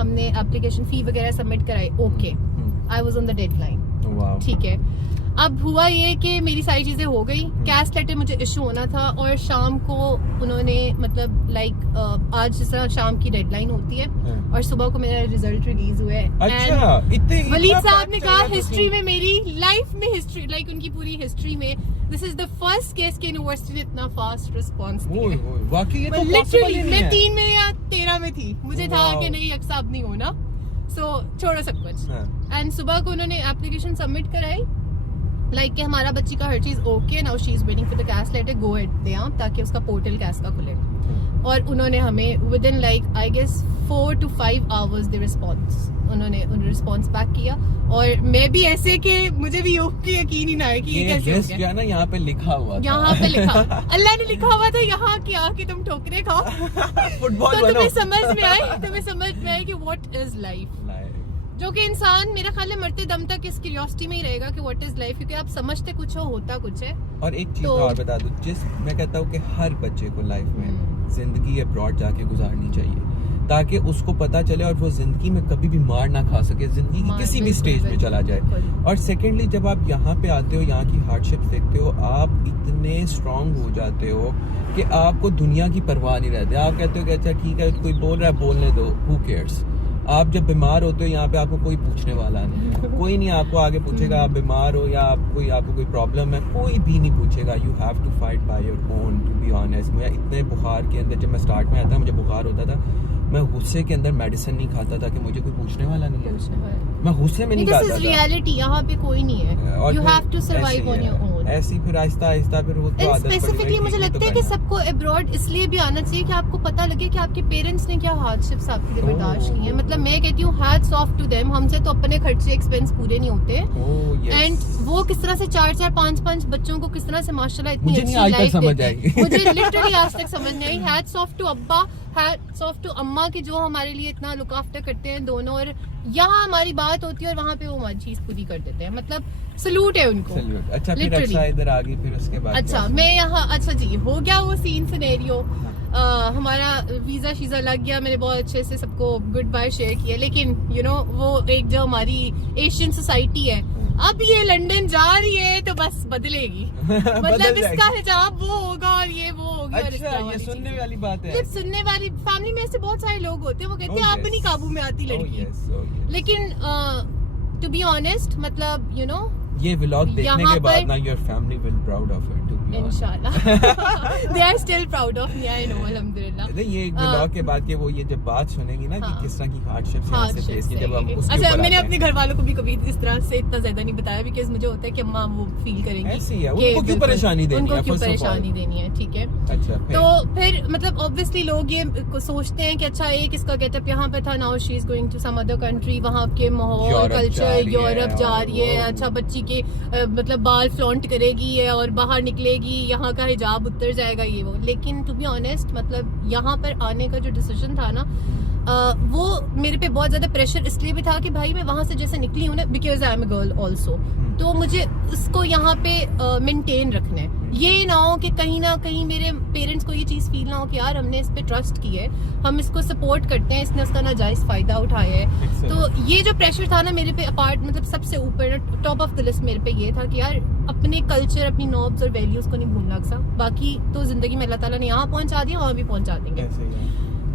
हमने एप्लीकेशन फी वगैरह सबमिट कराई, okay I was on the deadline, ठीक है। अब हुआ ये कि मेरी सारी चीजें हो गई, कैश लेटर मुझे इशू होना था, और शाम को उन्होंने मतलब लाइक आज जिस तरह शाम की डेडलाइन होती है और सुबह को मेरा रिजल्ट रिलीज हुआ है। अच्छा, वलीद साहब ने कहा हिस्ट्री में, मेरी लाइफ में हिस्ट्री, लाइक उनकी पूरी हिस्ट्री में this is the first case की यूनिवर्सिटी ने इतना फास्ट रिस्पॉन्स दिया। लिटरली मैं 3 में या 13 में थी, मुझे था कि नहीं एक्सेप्ट नहीं होना, सो छोड़ो सब कुछ। एंड सुबह को उन्होंने एप्लीकेशन सबमिट कराई, लाइक कि हमारा बच्ची का हर चीज okay, now she is waiting for the CAS letter, गो एट दें ताकि उसका पोर्टल कैश का खुले। और उन्होंने हमें within like I guess 4 to 5 hours the response, उन्होंने रिस्पॉन्स बैक किया। और मैं भी ऐसे कि मुझे भी यकीन ही ना है कि ये कैसे हो गया। ना यहाँ पे लिखा हुआ, यहाँ पे लिखा अल्लाह ने लिखा हुआ था यहाँ की आके तुम ठोकरे खाओ फुटबॉल तो तुम्हें समझ में आए कि व्हाट इज लाइफ, जो कि इंसान मेरा ख्याल है मरते दम तक इस क्यूरियोसिटी में ही रहेगा कि व्हाट इज लाइफ, क्योंकि आप समझते कुछ हो, होता कुछ है। और एक चीज और बता दूं, मैं कहता हूँ कि हर बच्चे को लाइफ में जिंदगी अब्रॉड जाके गुजारनी चाहिए। ताकि उसको पता चले और वो जिंदगी में कभी भी मार ना खा सके, जिंदगी की किसी भी स्टेज में चला जाए। और सेकेंडली जब आप यहाँ पे आते हो, यहाँ की हार्डशिप देखते हो, आप इतने स्ट्रांग हो जाते हो कि आपको दुनिया की परवाह नहीं रहती। आप कहते हो कि अच्छा ठीक है, कोई बोल रहा है बोलने दो, हु केयर्स। आप जब बीमार होते हो यहाँ पे आपको कोई पूछने वाला नहीं, कोई नहीं आपको आगे पूछेगा आप बीमार हो या आपको कोई प्रॉब्लम है, कोई भी नहीं पूछेगा। You have to fight by your own, to be honest. मुझे इतने बुखार के अंदर, जब मैं स्टार्ट में आता मुझे बुखार होता था, मैं गुस्से के अंदर मेडिसिन नहीं खाता था कि मुझे कोई पूछने वाला नहीं है, मैं गुस्से में नहीं खाता था। रियलिटी यहाँ पे कोई नहीं है, you have to survive on your own. ऐसी फिर आहिस्ता आहिस्ता फिर वो तो आदत स्पेसिफिकली मुझे लगता है कि सबको अब्रॉड इसलिए भी आना चाहिए कि आपको पता लगे कि आपके पेरेंट्स ने क्या हार्डशिप्स आपके लिए बर्दाश्त की हैं। मतलब मैं कहती हूँ हैट्स ऑफ टू देम, हमसे तो अपने खर्चे एक्सपेंस पूरे नहीं होते, एंड वो किस तरह से 4-4 5-5 बच्चों को किस तरह से माशाल्लाह इतनी अच्छी लाइफ देते हैं, मुझे लिटरली आज तक समझ नहीं आई। हैट्स ऑफ टू अब्बा, हैट्स ऑफ टू अम्मा की जो हमारे लिए इतना लुक आफ्टर करते हैं दोनों, और यहाँ हमारी बात होती है और वहाँ पे वो हमारी चीज पूरी कर देते हैं। मतलब सलूट है उनको। अच्छा फिर अच्छा इधर आ गई, फिर उसके बाद अच्छा मैं यहाँ, अच्छा जी हो गया वो सीन सिनेरियो, हमारा वीजा शीजा लग गया, मैंने बहुत अच्छे से सबको गुड बाय शेयर किया, लेकिन यू नो वो एक जो हमारी एशियन सोसाइटी है, अब ये लंदन जा रही है तो बस बदलेगी। मतलब इसका हिजाब वो होगा और ये वो होगी। अच्छा, और ये सुनने वाली बात है, सुनने वाली फैमिली में ऐसे बहुत सारे लोग होते हैं, वो कहते हैं आप नहीं काबू में आती लड़की। लेकिन टू बी ऑनेस्ट, मतलब यू नो ये व्लॉग देखने के बाद ना your family will proud of it, to be इंशाल्लाह they are still proud of me, I know, अल्हम्दुलिल्लाह। नहीं ये व्लॉग के बाद के वो ये जब बात सुनेंगी ना कि किस तरह की हार्डशिप्स यहाँ से फेस की, जब हम उसके अच्छा ऊपर मैंने अपने घर वालों को भी कभी इस तरह से इतना ज्यादा नहीं बताया, बिकॉज़ मुझे होता है कि अम्मा वो फील करेंगी, ऐसी है उनको क्यों परेशानी देनी है, उनको क्यों परेशानी देनी है, ठीक है। अच्छा तो फिर मतलब ऑब्वियसली लोग ये सोचते हैं कि अच्छा एक इसका गेटअप यहाँ पे था, now she is going to some other country, वहाँ के माहौल कल्चर, यूरोप जा रही है, अच्छा बच्ची के मतलब बाल फ्लॉन्ट करेगी और बाहर निकलेगी, यहाँ का हिजाब उतर जाएगा, ये वो। लेकिन टू बी ऑनेस्ट मतलब यहाँ पर आने का जो डिसीजन था ना, वो मेरे पे बहुत ज्यादा प्रेशर इसलिए भी था कि भाई मैं वहां से जैसे निकली हूँ ना, because I am a girl also, तो मुझे उसको यहाँ पे मेंटेन रखना है। ये ना हो कि कहीं ना कहीं मेरे पेरेंट्स को ये चीज फील ना हो कि यार हमने इस पे ट्रस्ट की है, हम इसको सपोर्ट करते हैं, इसने उसका नाजायज फायदा उठाया है। तो ये जो प्रेशर था ना मेरे पे, अपार्ट मतलब सबसे ऊपर टॉप ऑफ द लिस्ट मेरे पे ये था कि यार अपने कल्चर, अपनी नॉर्म्स और वैल्यूज को नहीं भूलना अक्सर, बाकी तो जिंदगी में अल्लाह ताला ने यहाँ पहुंचा दिया, वहाँ भी पहुंचा देंगे।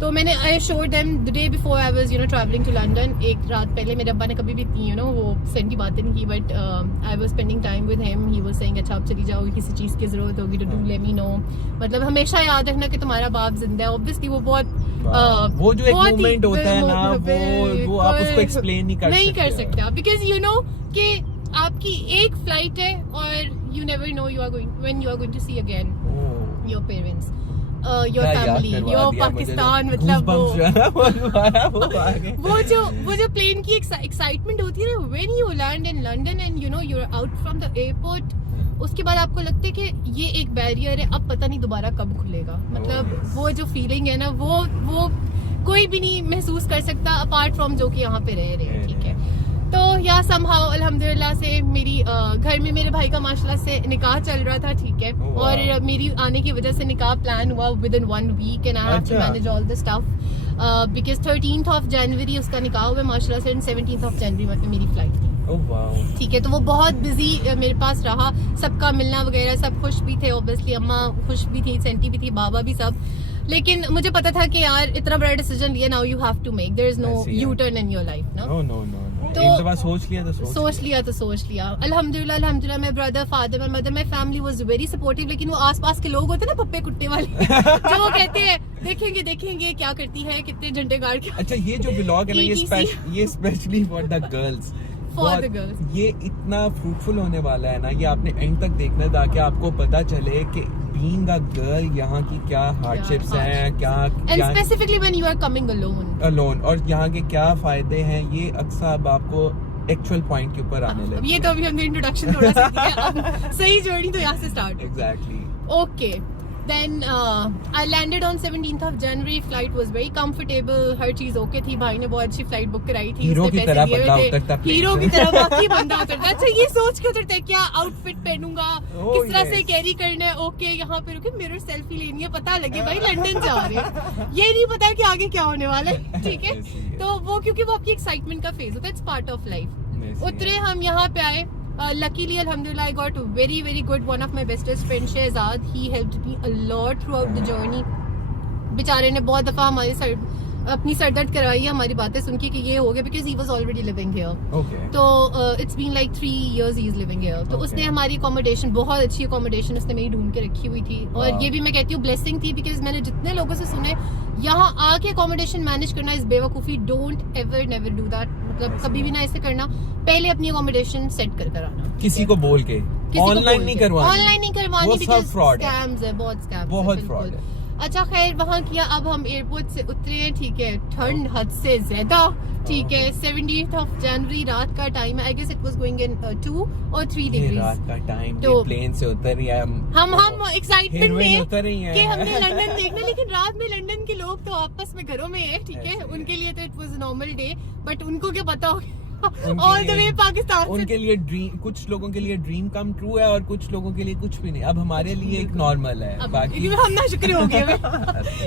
तो मैंने I showed them the day before I was travelling to London, एक रात पहले मेरे अब्बा ने कभी भी वो सेंड की बातें नहीं की, but I was spending time with him, he was saying अच्छा आप चली जाओगी, किसी चीज़ की जरूरत होगी तो डू लेट मी नो, मतलब हमेशा याद रखना कि तुम्हारा बाप जिंदा है। ऑब्वियसली वो बहुत वो जो एक मोमेंट होता है ना, वो आप उसको एक्सप्लेन नहीं कर सकते बिकॉज यू नो कि आपकी एक फ्लाइट है और you never know you are going when you are going to see again your parents, your family, your Pakistan, मतलब वो जो प्लेन की एक्साइटमेंट होती है ना, when you land in London and you are out from the airport, उसके बाद आपको लगता है कि ये एक बैरियर है, अब पता नहीं दोबारा कब खुलेगा। मतलब वो जो फीलिंग है ना, वो कोई भी नहीं महसूस कर सकता अपार्ट फ्रॉम जो कि यहाँ पे रह रहे हैं, ठीक है। तो या समहाउ अल्हम्दुलिल्लाह से मेरी घर में मेरे भाई का माशाल्लाह से निकाह चल रहा था, ठीक है, और मेरी आने की वजह से निकाह प्लान हुआ within 1 week and I have to manage all the stuff because 13th of January उसका निकाह हुआ माशाल्लाह से, 17th of January मेरी फ्लाइट थी, ठीक है। तो वो बहुत बिजी मेरे पास रहा, सबका मिलना वगैरह, सब खुश भी थे ऑब्वियसली, अम्मा खुश भी थी, सेंटी भी थी, बाबा भी, सब। लेकिन मुझे पता था कि यार इतना बड़ा डिसीजन लिया, now you have to make, there is no U turn in your life ना। तो एक दफा सोच लिया अल्हम्दुलिल्लाह my brother, father, my mother, my family was very supportive. लेकिन वो आसपास के लोग होते हैं ना पप्पे कुत्ते वाले जो वो कहते हैं देखेंगे क्या करती है, कितने झंडे गाड़ के। अच्छा ये जो व्लॉग है ना, ये स्पेशली फॉर द गर्ल्स, ये इतना फ्रूटफुल होने वाला है ना, ये आपने एंड तक देखना है ताकि आपको पता चले कि बीइंग अ गर्ल यहाँ की क्या हार्डशिप्स हैं, क्या and specifically when you are coming alone, और यहाँ के क्या फायदे हैं, ये अक्सर अब आपको एक्चुअल पॉइंट के ऊपर आने लगे। ये तो अभी हमने इंट्रोडक्शन थोड़ा सा दिया, अब सही जर्नी तो यहाँ से start. Exactly. Okay, Then I landed on 17th of January. Flight was very comfortable. हर चीज ओके थी. भाई ने बहुत अच्छी फ्लाइट बुक कराई थी. हीरो की तरह बंदा उतरता. हीरो की तरह बाकी बंदा उतरता. अच्छा ये सोच के उतरता है क्या आउटफिट पहनूंगा, किस तरह से कैरी करना है. ओके यहाँ पे रुके, मिरर सेल्फी लेनी है, पता लगे भाई लंदन जा रहे हैं. ये नहीं पता कि आगे क्या होने वाला है. ठीक है. तो वो क्योंकि वो आपकी एक्साइटमेंट का फेज होता है. It's part of life. उतरे हम यहाँ पे आए. Luckily, alhamdulillah, I got very good. One of my bestest friends, Shehzad, he helped me a lot throughout the journey. बेचारे ने बहुत दफा हमारे अपनी सर दर्द करवाई है हमारी बातें सुन के कि ये हो गया, because he was already living here. Okay. तो it's been like 3 years he is living here. तो उसने हमारी accommodation, बहुत अच्छी accommodation उसने मेरी ढूंढ के रखी हुई थी. और ये भी मैं कहती हूँ blessing थी, because मैंने जितने लोगों से सुने यहाँ आके accommodation manage करना इस बेवकूफ़ी. Don't ever never do that. मतलब कभी भी ना ऐसे करना. पहले अपनी accommodation set कर आना. किसी को बोल के. ऑनलाइन नहीं करवानी. because scams है, बहुत scams. बहुत fraud है. अच्छा खैर वहाँ किया. अब हम एयरपोर्ट से उतरे हैं. ठीक है. ठंड हद से ज्यादा. ठीक है. 17th of January रात का टाइम है. I guess it was going in 2 or 3 degrees. रात का टाइम. तो प्लेन से उतर रही है हम एक्साइटमेंट में उतर रही हैं कि हमने लंदन देखना. लेकिन रात में लंदन के लोग तो आपस में घरों में है. ठीक है. उनके लिए तो it was normal day. But उनको क्या पता होगा ऑल द वे पाकिस्तान. उनके लिए ड्रीम, कुछ लोगों के लिए ड्रीम कम ट्रू है और कुछ लोगों के लिए कुछ भी नहीं. अब हमारे लिए एक नॉर्मल है. बाकी हम ना शुक्र हो गए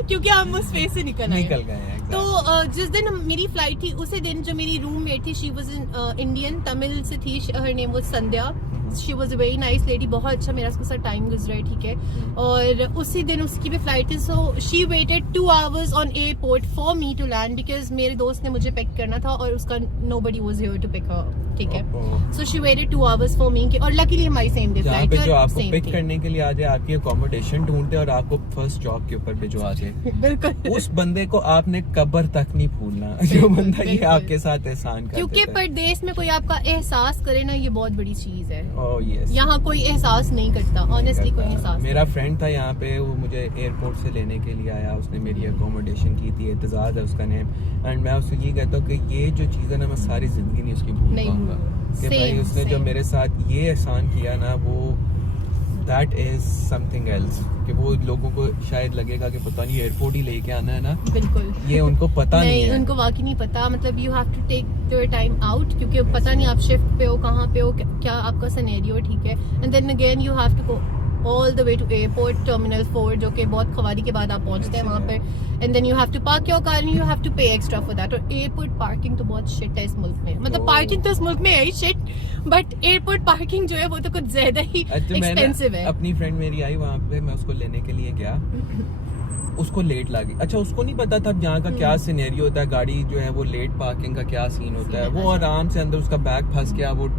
क्योंकि हम उस फेज से निकल गए हैं. तो जिस दिन मेरी फ्लाइट थी उसी दिन जो मेरी रूममेट थी, शी वाज इंडियन, तमिल से थी. Her name was Sandhya. She was a very nice lady. बहुत अच्छा मेरा उसके साथ टाइम गुजरा है. ठीक है. और उसी दिन उसकी भी फ्लाइट थी. So she waited 2 hours on airport for me to land, because मेरे दोस्त ने मुझे पिक करना था और उसका nobody was here to pick her. ठीक है. So she waited 2 hours for me. और लकीली हमारी सेम डे फ्लाइट है. जो आपको पिक करने के लिए आ जाए, आपकी अकोमोडेशन ढूंढते और आपको फर्स्ट जॉब के ऊपर भिजवा दे. बिल्कुल. उस बंदे को आपने कब्र तक नहीं भूलना जो बंदा ये आपके साथ एहसान कर. क्योंकि परदेश में कोई आपका एहसास करे ना, ये बहुत बड़ी चीज है. yes. यहाँ कोई एहसास नहीं करता. ऑनेस्टली कोई एहसास. मेरा फ्रेंड था यहाँ पे, वो मुझे एयरपोर्ट से लेने के लिए आया. उसने मेरी अकोमोडेशन की थी. एतजाज है उसका नेम. एंड मैं उससे ये कहता हूँ कि ये जो चीज़ है ना, मैं सारी जिंदगी नहीं उसकी भूल पाऊंगा. कि भाई उसने जो मेरे साथ ये एहसान किया ना, वो दैट इज समथिंग एल्स. कि वो लोगों को शायद लगेगा कि पता नहीं एयरपोर्ट ही लेके आना है ना. बिल्कुल. ये उनको पता नहीं है. उनको वाकई नहीं पता. मतलब you have to take your time out, क्योंकि पता नहीं आप शिफ्ट पे हो, कहाँ पे हो, क्या आपका सिनेरियो. ठीक है. And then again you have to go all the way to airport terminal 4, जो कि बहुत खवारी के बाद आप पहुंचते हैं वहाँ पे. And then you have to park your car and you have to pay extra for that. और एयरपोर्ट पार्किंग तो बहुत शिट है इस मुल्क में. मतलब पार्किंग तो इस मुल्क में है ही शिट, बट एयरपोर्ट पार्किंग जो है वो तो कुछ ज्यादा ही एक्सपेंसिव है. अपनी फ्रेंड मेरी आई वहाँ पे, मैं उसको लेने के लिए गया. उसको लेट लगी. अच्छा उसको नहीं पता था यहाँ का क्या सिनेरियो होता है. गाड़ी जो है वो लेट पार्किंग का क्या सीन होता है. वो आराम से अंदर उसका बैग फंस गया. वो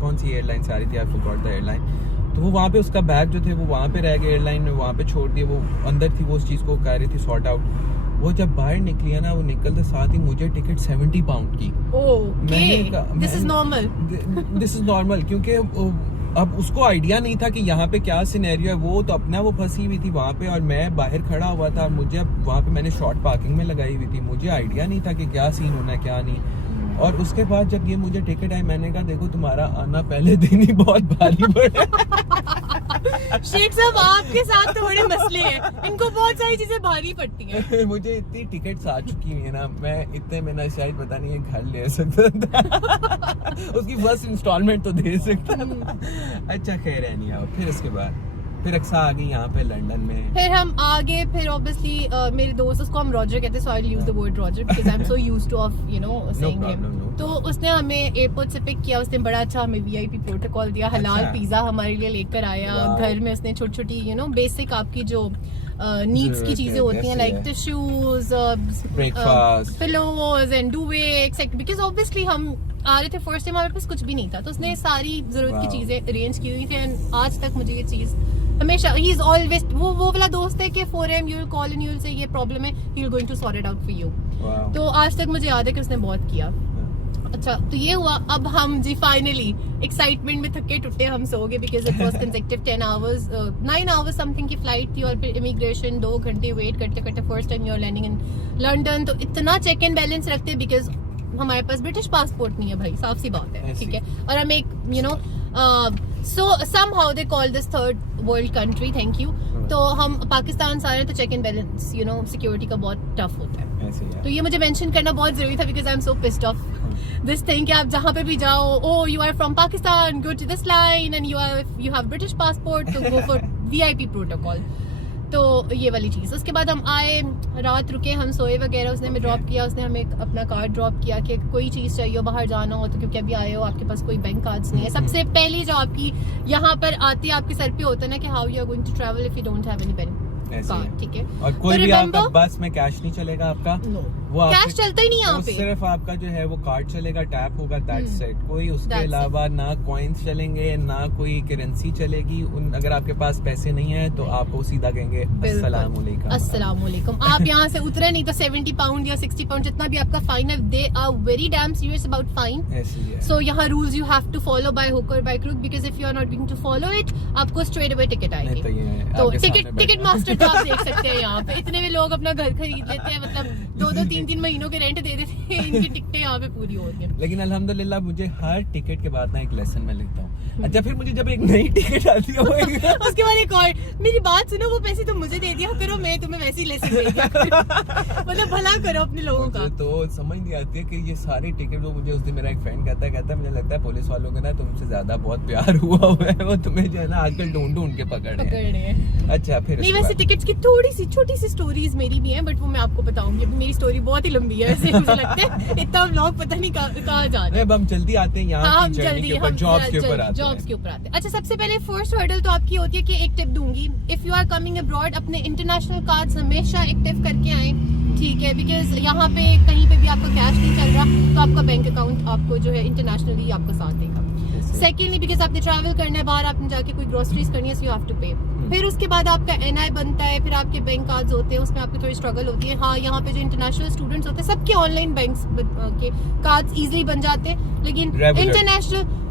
कौन सी एयरलाइन से आ रही थी, आई फॉरगॉट द एयरलाइन. तो वो वहाँ पे उसका बैग जो थे वो वहाँ पे रह गए. एयरलाइन ने वहाँ पे छोड़ दिए. वो अंदर थी, वो उस चीज़ को कह रही थी सॉर्ट आउट. वो जब बाहर निकली है ना, वो निकलते साथ ही मुझे टिकट 70 पाउंड की. This is normal. This is normal. क्योंकि अब उसको आइडिया नहीं था कि यहाँ पे क्या सिनेरियो है. वो तो अपना वो फंसी हुई थी वहाँ पे और मैं बाहर खड़ा हुआ था. मुझे वहाँ पे मैंने शॉर्ट पार्किंग में लगाई हुई थी. मुझे आइडिया नहीं था कि क्या सीन होना है क्या नहीं. और उसके बाद जब ये मुझे टिकट आई, मैंने कहा देखो तुम्हारा आना पहले दिन ही बहुत भारी पड़ा. शेख साहब आपके साथ तो बड़े मसले हैं. इनको बहुत सारी चीजें भारी पड़ती हैं. मुझे इतनी टिकट्स आ चुकी है ना, मैं इतने में ना शायद पता नहीं घर ले सकता था. उसकी फर्स्ट इंस्टॉलमेंट तो दे सकता था. अच्छा खैर है नहीं. आओ फिर उसके बाद फिर अक्सा आ गई यहाँ पे लंदन में. फिर हम आगे फिर ऑब्वियसली मेरे दोस्त, उसको हम रॉजर कहते हैं, so I use the word Roger because I am so used to of you know saying him. तो उसने हमें एयरपोर्ट से पिक किया. उसने बड़ा अच्छा हमें वीआईपी प्रोटोकॉल दिया. हलाल पिज्जा हमारे लिए लेकर आया. घर में उसने छोटी छोटी यू नो बेसिक आपकी जो नीड्स की चीजें होती हैं, like tissues, breakfast, pillows and duvet etcetera. Because obviously हम आ रहे थे फर्स्ट टाइम, हमारे पास कुछ भी नहीं था. तो उसने सारी जरूरत की चीजें अरेंज की हुई थी. एंड आज तक मुझे ये चीज हमेशा, ही इज ऑलवेज वो वाला दोस्त है कि 4 AM you will call and you will say ये प्रॉब्लम है, he will going to sort it out for you. तो आज तक मुझे याद है कि उसने बहुत किया. अच्छा तो ये हुआ. अब हम जी फाइनली एक्साइटमेंट में थके टुटे हम सो गए, because it was consecutive 10 hours 9 hours something की फ्लाइट थी. और फिर इमिग्रेशन 2 घंटे वेट करते करते first time you are landing in London. तो इतना चेक एंड बैलेंस रखते बिकॉज हमारे पास ब्रिटिश पासपोर्ट नहीं है भाई, साफ सी बात है. ठीक है. और हम एक you know so somehow they call this third world country, thank you. तो हम पाकिस्तान से आ रहे हैं तो check in balance you know security का बहुत टफ होता है। ऐसे ही है। तो ये मुझे मेंशन करना बहुत जरूरी था because I am so pissed off this thing कि आप जहाँ पे भी जाओ, oh you are from Pakistan, go to this line and you have British passport, तो गो फॉर VIP प्रोटोकॉल। तो ये वाली चीज़। उसके बाद हम आए, रात रुके, हम सोए वगैरह, उसने हमें ड्रॉप किया, उसने हमें अपना कार्ड ड्रॉप किया कि कोई चीज़ चाहिए हो, बाहर जाना हो तो, क्योंकि अभी आए हो आपके पास कोई बैंक कार्ड्स नहीं है। सबसे पहली जो आपकी यहाँ पर आती है आपके सर पे होता है ना कि how you are going to travel if you don't have any bank card, ठीक है। और कोई भी आपका बस में कैश नहीं चलेगा आपका, वो कैश चलता ही नहीं यहाँ पे, सिर्फ आपका जो है वो कार्ड चलेगा, टैप होगा, दैट्स इट। कोई उसके अलावा ना कॉइन्स चलेंगे, ना कोई करेंसी चलेगी। अगर आपके पास पैसे नहीं है तो आपको सीधा कहेंगे अस्सलाम वालेकुम, अस्सलाम वालेकुम। आप यहाँ से उतरे नहीं तो 70 पाउंड या 60 पाउंड जितना भी आपका फाइन है, they are very damn serious about fine. So यहाँ rules you have to follow by hook और by crook, because if you are not going to follow it आपको स्ट्रेट अवे टिकट आएगी। तो ticket master तो आप देख सकते हैं यहाँ पे इतने में लोग अपना घर खरीद लेते हैं, मतलब 2-2 3-3 महीनों के रेंट दे देते हैं, इनकी टिकटें यहाँ पे पूरी हो रही है। लेकिन अल्हम्दुलिल्लाह मुझे हर टिकट के बाद ना एक लेसन मैं लिखता हूँ। अच्छा, फिर मुझे जब एक नई टिकट आती है उसके बाद एक और, मेरी बात सुनो, वो पैसे तुम मुझे दे दिया करो, मैं तुम्हें वैसे ही लेसन दे दिया करूं। मतलब भला करो अपने लोगों का। तो समझ नहीं आती है कि ये सारी टिकट, वो मुझे उस दिन मेरा एक फ्रेंड कहता है मुझे लगता है पुलिस वालों का ना तुमसे ज्यादा बहुत प्यार हुआ है, वो तुम्हें जो है ना आजकल ढूंढ के पकड़ रहे हैं। अच्छा, फिर नहीं, वैसे टिकट्स की थोड़ी सी छोटी सी स्टोरीज मेरी भी हैं, बट वो मैं आपको बताऊंगी। अभी मेरी स्टोरी बहुत ही लंबी है, वैसे मुझे लगता है इतना व्लॉग पता नहीं कहाँ जा रहे हैं। अब हम जल्दी आते हैं यहाँ की जर्नी के ऊपर, जॉब्स के ऊपर आते हैं। अच्छा, सबसे पहले फर्स्ट हर्डल तो आपकी होती है कि एक टिप दूंगी, if you are coming abroad अपने इंटरनेशनल कार्ड्स हमेशा एक्टिव करके आए, ठीक है। बिकॉज यहाँ पे कहीं पे भी आपका कैश नहीं चल रहा तो आपका बैंक अकाउंट आपको जो है इंटरनेशनली आपका साथ देगा। सेकेंडली, बिकॉज आपने ट्रैवल करना है बाहर, आपने जाके कोई ग्रोसरीज करनी है, सो यू हैव टू पे। फिर उसके बाद आपका NI बनता है, फिर आपके बैंक कार्ड्स होते हैं, उसमें आपकी थोड़ी स्ट्रगल होती है। हाँ, यहाँ पे जो इंटरनेशनल स्टूडेंट्स होते हैं सबके ऑनलाइन बैंक के कार्ड्स इजीली बन जाते हैं, लेकिन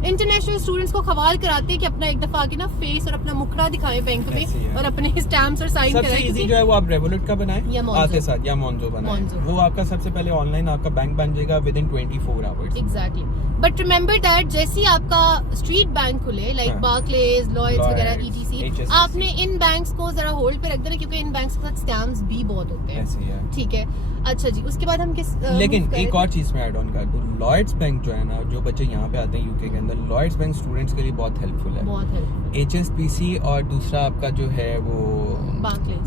इंटरनेशनल स्टूडेंट्स को खवाल कराते हैं कि अपना एक दफा आके ना फेस और अपना मुखड़ा दिखाएं बैंक में और अपने स्टैम्प्स और साइन कराएं। सबसे इजी जो है वो आप रेवोलुट का बनाएं आते साथ, या मोन्जो बनाएं, वो आपका सबसे पहले ऑनलाइन आपका बैंक बन जाएगा with in 24 hours. Exactly, but remember that जैसे ही आपका स्ट्रीट बैंक खुले, लाइक बार्कलेज, लॉयड्स वगैरह, ETC, आपने इन बैंक्स को जरा होल्ड पे रख देना, क्योंकि इन बैंक्स के साथ स्कैम्स भी बहुत होते हैं, ठीक है। अच्छा जी, उसके बाद हम लेकिन एक और चीज में ऐड ऑन कर दूं, लॉयड्स बैंक जो है ना, जो बच्चे यहाँ पे आते हैं यूके के अंदर, लॉयड्स बैंक स्टूडेंट्स के लिए बहुत हेल्पफुल है, बहुत हेल्पफुल। HSBC और दूसरा आपका जो है वो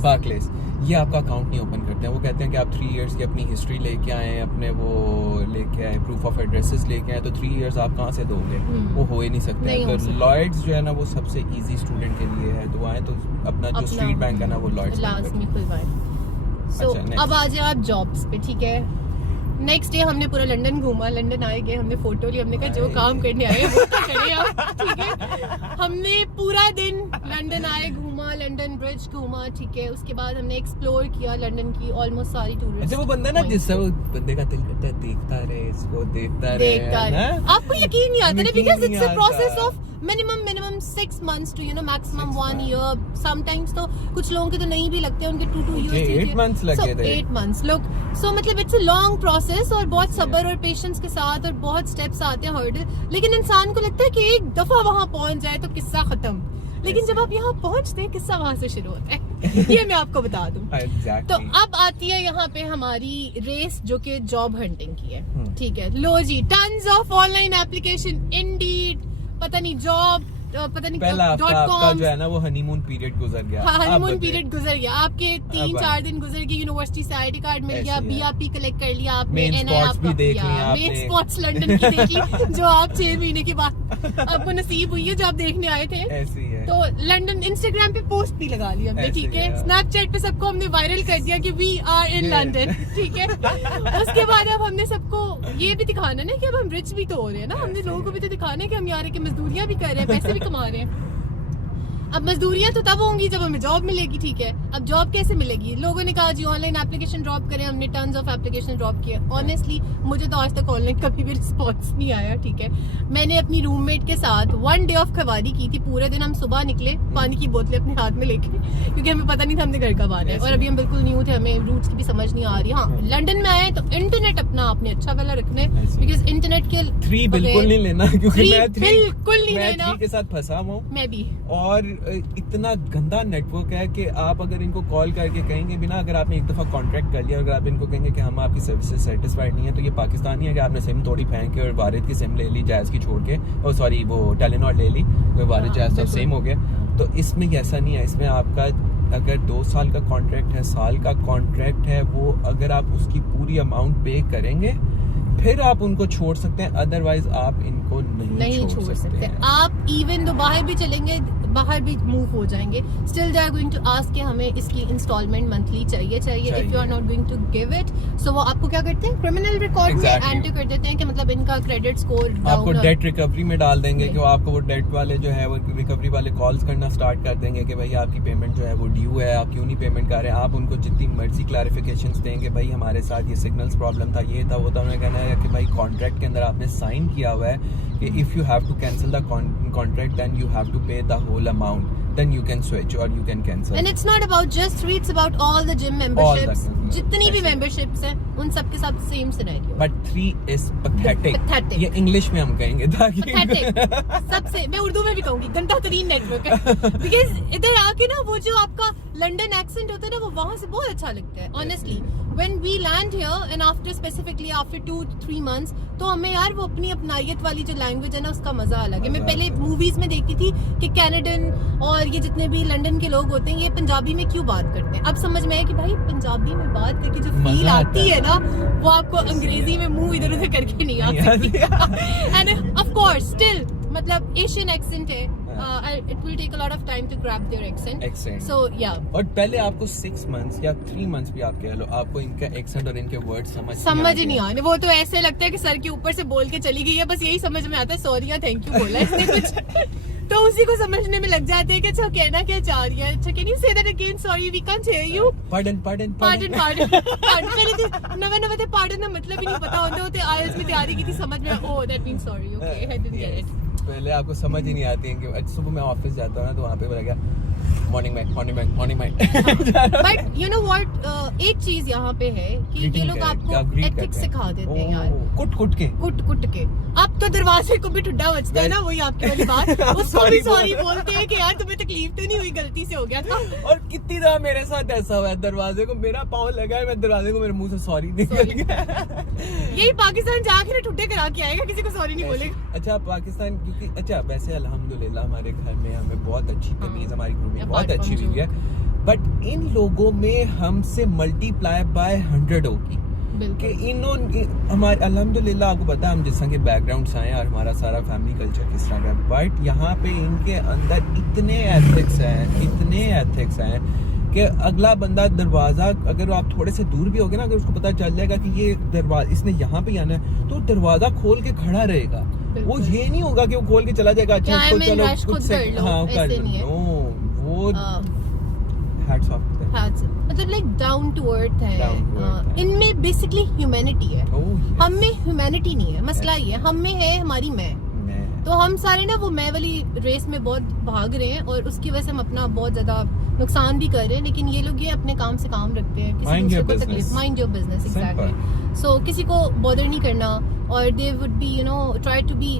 बार्कलेज, ये आपका अकाउंट नहीं ओपन करते हैं। वो कहते हैं कि आप 3 इयर्स की अपनी हिस्ट्री लेके आए, अपने वो लेके आए, प्रूफ ऑफ एड्रेसेस लेके आए, तो 3 इयर्स आप कहाँ से दोगे, वो हो ही नहीं सकते। तो लॉयड्स जो है ना वो सबसे इजी स्टूडेंट के लिए है, तो आए तो अपना जो स्ट्रीट बैंक है ना वो लॉयड्स बैंक। So, अब आ जाए आप जॉब्स पे, ठीक है। नेक्स्ट डे हमने पूरा लंदन घूमा, लंदन आए गए, हमने फोटो ली, हमने कहा जो काम करने आए वो तो करें आप, ठीक है। हमने पूरा दिन लंदन आए, घूमा, लंदन ब्रिज घूमा, ठीक है। उसके बाद हमने एक्सप्लोर किया लंदन की ऑलमोस्ट सारी टूरिस्ट। अच्छा, वो बंदा ना जिससे वो बंदे का दिल करता है देखता रहे इसको, देखता रहे, आपको यकीन नहीं आता ना, because it's a process of minimum 6 months to maximum 1 year, sometimes तो कुछ लोगों के तो नहीं भी लगते, उनके 2 years 8 months लगे थे। 8 months लोग, so मतलब it's a long process और बहुत सब्र और पेशेंस के साथ और बहुत स्टेप्स आते हैं, हर्डल। लेकिन इंसान को लगता है कि एक दफा वहाँ पहुँच जाए तो किस्सा खत्म, लेकिन जब आप यहाँ पहुँचते हैं किस्सा वहाँ से शुरू होता है। ये मैं आपको बता दूं। तो अब आती है यहाँ पे हमारी रेस, जो कि जॉब हंटिंग की है, ठीक है। लो जी, tons of online application, Indeed, पता नहीं जॉब, पता नहीं आपका जो है ना वो हनीमून पीरियड गुजर गया। हाँ, हनीमून पीरियड गुजर गया, आपके 3-4 दिन गुजर गए, यूनिवर्सिटी से ID कार्ड मिल गया, BRP कलेक्ट कर लिया आपने, NI आपका किया, मेन स्पॉट्स लंदन की देखी जो आप 6 महीने के बाद आपको नसीब हुई है, जो आप देखने आए थे। ऐसी है। तो लंदन इंस्टाग्राम पे पोस्ट भी लगा ली हमने, ठीक है। स्नैपचैट पे सबको हमने वायरल कर दिया कि वी आर इन लंदन, ठीक है। उसके बाद अब हमने सबको ये भी दिखाना ना कि अब हम रिच भी तो हो रहे हैं ना, हमने लोगों को भी तो दिखाना है कि हम यार के मजदूरियां भी कर रहे हैं, पैसे भी कमा रहे हैं। अब मजदूरियां तो तब होंगी जब हमें जॉब मिलेगी, ठीक है। अब जॉब कैसे मिलेगी? लोगों ने कहा जी ऑनलाइन एप्लीकेशन ड्रॉप करें, हमने टन्स ऑफ एप्लीकेशन ड्रॉप किए। ऑनेस्टली मुझे तो आज तक ऑनलाइन कभी भी रिस्पॉन्स नहीं आया, ठीक है। मैंने अपनी रूममेट के साथ 1 डे ऑफ खवारी की थी। पूरे दिन हम सुबह निकले पानी की बोतलें अपने हाथ में लेके, क्योंकि हमें पता नहीं था हमने घर कब आना है, और अभी हम बिल्कुल न्यू थे, हमें रूट्स की भी समझ नहीं आ रही। हाँ, लंदन में आए तो इंटरनेट अपना आपने अच्छा वाला रखना है, बिकॉज इंटरनेट के 3 बिल्कुल नहीं लेना, क्योंकि मैं 3 बिल्कुल नहीं लेना, 3 के साथ फंसा हूँ मैं भी। और इतना गंदा नेटवर्क है कि आप अगर इनको कॉल करके कहेंगे बिना, अगर आपने एक दफ़ा कॉन्ट्रैक्ट कर लिया, अगर आप इनको कहेंगे कि हम आपकी सर्विस से सेटिस्फाइड नहीं है, तो ये पाकिस्तानी है कि आपने सिम थोड़ी फेंक के और वारिद की सिम ले ली जायज़ की छोड़ के, और सॉरी वो टेलीनॉर ले ली, वारिद जायज़ सब सेम हो गया। तो इसमें ऐसा नहीं है, इसमें आपका अगर 2 साल का कॉन्ट्रैक्ट है, साल का कॉन्ट्रैक्ट है, वो अगर आप उसकी पूरी अमाउंट पे करेंगे फिर आप उनको छोड़ सकते हैं, अदरवाइज आप इनको नहीं छोड़ सकते हैं। आप इवन तो बाहर भी चलेंगे, बाहर भी मूव हो जाएंगे, still they are going to ask कि हमें इसकी इंस्टॉलमेंट मंथली चाहिए। If you are not going to give it, so वो आपको क्या करते हैं, क्रिमिनल रिकॉर्ड में एंटर कर देते हैं कि मतलब इनका क्रेडिट स्कोर आपको डेट रिकवरी में डाल देंगे कि वो आपको वो डेट वाले जो है वो रिकवरी वाले कॉल्स करना स्टार्ट कर देंगे कि भाई आपकी पेमेंट जो है वो ड्यू है, आप क्यों नहीं पेमेंट कर रहे हैं। आप उनको जितनी मर्जी क्लैरिफिकेशंस देंगे, भाई हमारे साथ ये सिग्नल्स प्रॉब्लम था, ये था, वो था। उन्हें कहना है कि भाई कॉन्ट्रैक्ट के अंदर आपने साइन किया हुआ है कि if you have to cancel the contract then you have to pay the whole amount, then you can switch or you can cancel. And it's not about just 3, it's about all the gym memberships. जितनी भी memberships हैं उन सब के साथ same scenario. But 3 is pathetic. ये English में हम कहेंगे ताकि सबसे, मैं उर्दू में भी कहूंगी, गंदा तरीन नेटवर्क है। बिकॉज इधर आके ना वो जो आपका लंदन एक्सेंट होता है ना, वो वहां से बहुत अच्छा लगता है honestly. When we land here and after 2-3 months, तो हमें यार वो अपनी अपनाइयत वाली जो लैंग्वेज है ना, उसका मजा अलग है। मैं पहले मूवीज में देखती थी कि कैनेडन और ये जितने भी लंदन के लोग होते हैं ये पंजाबी में क्यों बात करते हैं। अब समझ में आया कि भाई पंजाबी में बात करके जो फील आती है ना, वो आपको अंग्रेजी में मुंह इधर उधर करके नहीं आ सकती। एंड ऑफ कोर्स स्टिल मतलब एशियन एक्सेंट है, it will take a lot of time to grab their accent. So yeah. और पहले आपको 6 months या 3 months भी आप कह लो, आपको इनका एक्सेंट और इनके वर्ड समझ ही नहीं आने। वो तो ऐसे लगता है कि सर के ऊपर से बोल के चली गई है, बस यही समझ में आता है सॉरी या थैंक यू बोला इसने कुछ। तो उसी को समझने में लग जाते हैं कि अच्छा कहना क्या चाह रही है, अच्छा can you say that again, sorry we can't hear you, pardon पहले तो नवे थे पार्डन का मतलब ही नहीं पता होते आईएलटीएस में तैयारी की थी, समझ में oh that means sorry, okay I didn't get it. पहले आपको समझ ही नहीं आती है कि सुबह मैं ऑफिस जाता हूँ ना, तो वहाँ पे बोला गया मॉर्निंग में। बट यू नो व्हाट, एक चीज यहाँ पे है कि ये लोग आपको एथिक्स सिखा देते हैं यार, कुट के। अब तो दरवाजे को भी ठुड्डा बजता है ना, वही आपकी वाली बात, उसको भी सॉरी बोलते हैं कि यार तुम्हें तकलीफ तो नहीं हुई, गलती से हो गया था। और कितनी दफा मेरे साथ ऐसा हुआ है, दरवाजे को मेरा पाँव लगा है, मैं दरवाजे को मेरे मुंह से सॉरी निकल गया। यही पाकिस्तान जाके ठुड्डे करा के आएगा, किसी को सॉरी नहीं बोलेगा। अच्छा पाकिस्तान, क्योंकि अच्छा वैसे अल्हम्दुलिल्लाह हमारे घर में हमें बहुत अच्छी तमीज, हमारी ग्रूमिंग बहुत अच्छी हुई है, बट इन लोगों में हमसे मल्टीप्लाई बाय 100 होगी कि इन्होंने हमारे अल्हम्दुलिल्लाह आपको पता है हम जिस तरह के बैकग्राउंड से आए और हमारा सारा फैमिली कल्चर किस तरह का है, बट यहाँ पे इनके अंदर इतने एथिक्स हैं कि अगला बंदा दरवाजा, अगर आप थोड़े से दूर भी होगे ना, अगर उसको पता चल जाएगा कि ये दरवाजा इसने यहाँ पे आना है, तो दरवाजा खोल के खड़ा रहेगा। वो ये नहीं होगा कि वो खोल के चला जाएगा, अच्छा तो चलो कुछ कर लो, वो हैट्स ऑफ, मतलब लाइक डाउन टू अर्थ है। इनमें बेसिकली ह्यूमैनिटी है, हम में ह्यूमैनिटी नहीं है। मसला ये है, हम में है हमारी मैं, तो हम सारे ना वो मैं वाली रेस में बहुत भाग रहे हैं और उसकी वजह से हम अपना बहुत ज्यादा नुकसान भी कर रहे हैं। लेकिन ये लोग ये अपने काम से काम रखते हैं, किसी दूसरे को तकलीफ, mind your business, exactly. So किसी को बॉदर नहीं करना, और they would be you know try to be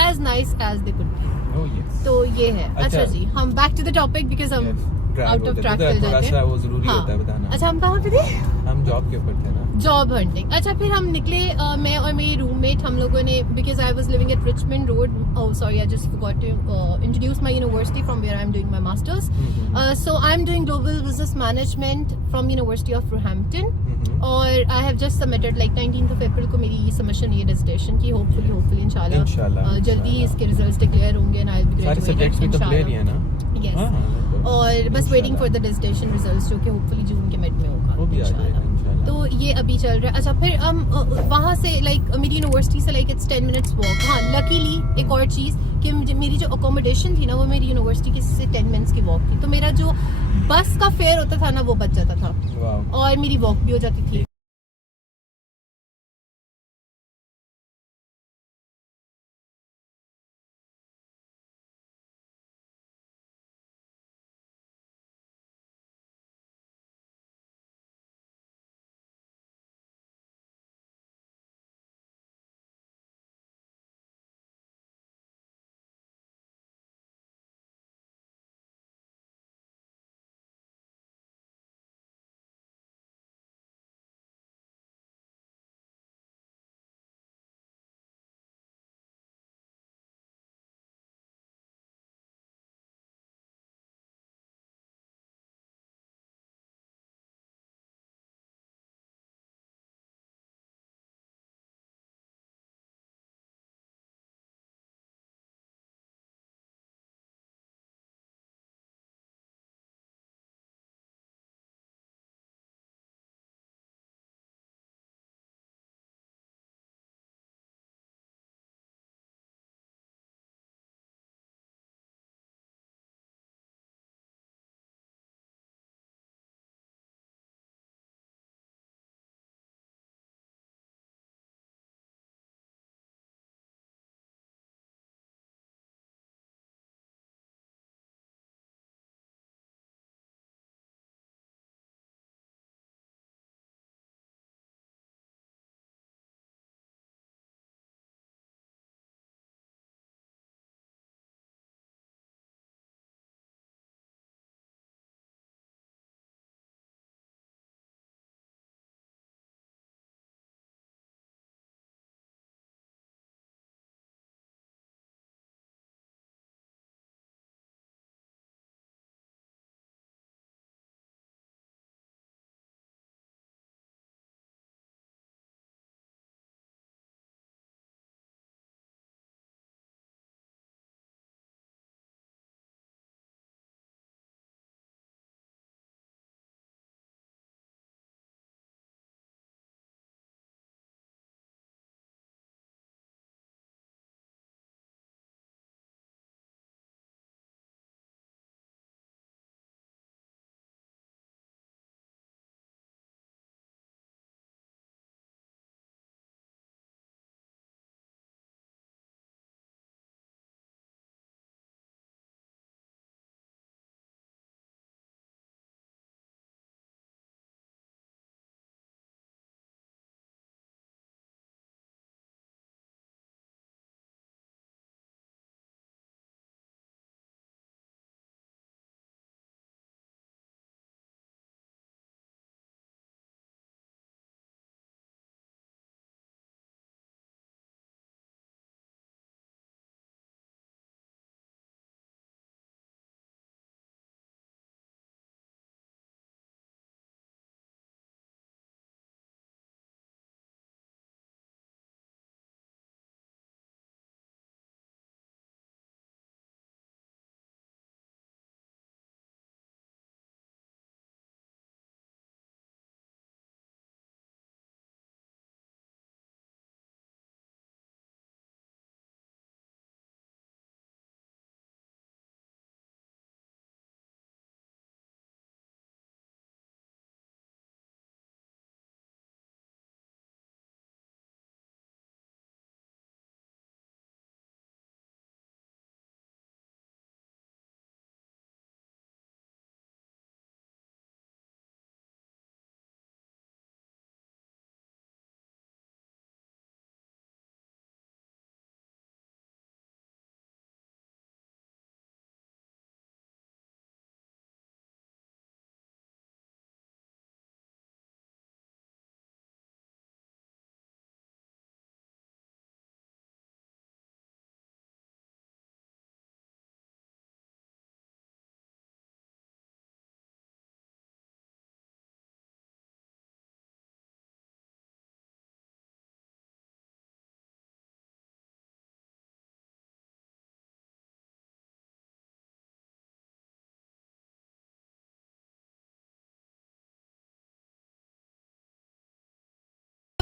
as nice as they could be. तो ये है। अच्छा जी, हम back to the topic because हम आउट ऑफ ट्रैक चल जाते हैं। वो जरूरी होता है बताना। अच्छा हम कहाँ पे थे? हम जॉब के ऊपर थे ना, जॉब हंटिंग। अच्छा फिर हम निकले, मैं और मेरी रूममेट, हम लोगों ने, because I was living at Richmond Road, oh sorry I just forgot to introduce my university from where I am doing my masters. So I am doing global business management from university of Roehampton, और I have just submitted like 19th अप्रैल को मेरी submission है dissertation की। Hopefully इंशाल्लाह जल्दी ही इसके results declare होंगे and I will be graduated इंशाल्लाह। यस, और बस waiting for the dissertation results, जो कि होपफुली जून के मिड में होगा इंशाल्लाह। तो ये अभी चल रहा है। अच्छा फिर हम वहाँ से लाइक मेरी यूनिवर्सिटी से लाइक इट्स 10 minutes वॉक। हाँ लकीली एक और चीज़ कि मेरी जो अकोमोडेशन थी ना, वो मेरी यूनिवर्सिटी की से 10 minutes की वॉक थी, तो मेरा जो बस का फेयर होता था ना वो बच जाता था और मेरी वॉक भी हो जाती थी।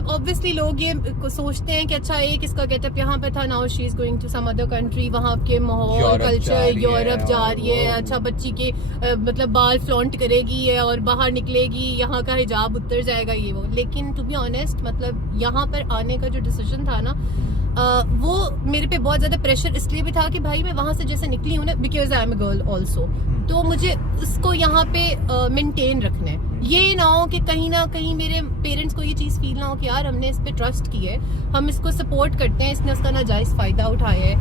ऑब्वियसली लोग ये सोचते हैं कि अच्छा एक इसका गेटअप यहाँ पे था, now she is going to some other country, वहाँ के माहौल कल्चर यूरोप जा रही है, अच्छा बच्ची के मतलब बाल फ्लॉन्ट करेगी है और बाहर निकलेगी, यहाँ का हिजाब उतर जाएगा ये वो। लेकिन टू बी ऑनेस्ट मतलब यहाँ पर आने का जो डिसीजन था ना वो मेरे पे बहुत ज्यादा प्रेशर इसलिए भी था कि भाई मैं वहां से जैसे निकली हूँ ना, because I am a girl also, तो मुझे उसको यहाँ पे मेंटेन रखना है। ये ना हो कि कहीं ना कहीं मेरे पेरेंट्स को ये चीज फील ना हो कि यार हमने इस पे ट्रस्ट की है, हम इसको सपोर्ट करते हैं, इसने उसका नाजायज फायदा उठाया है,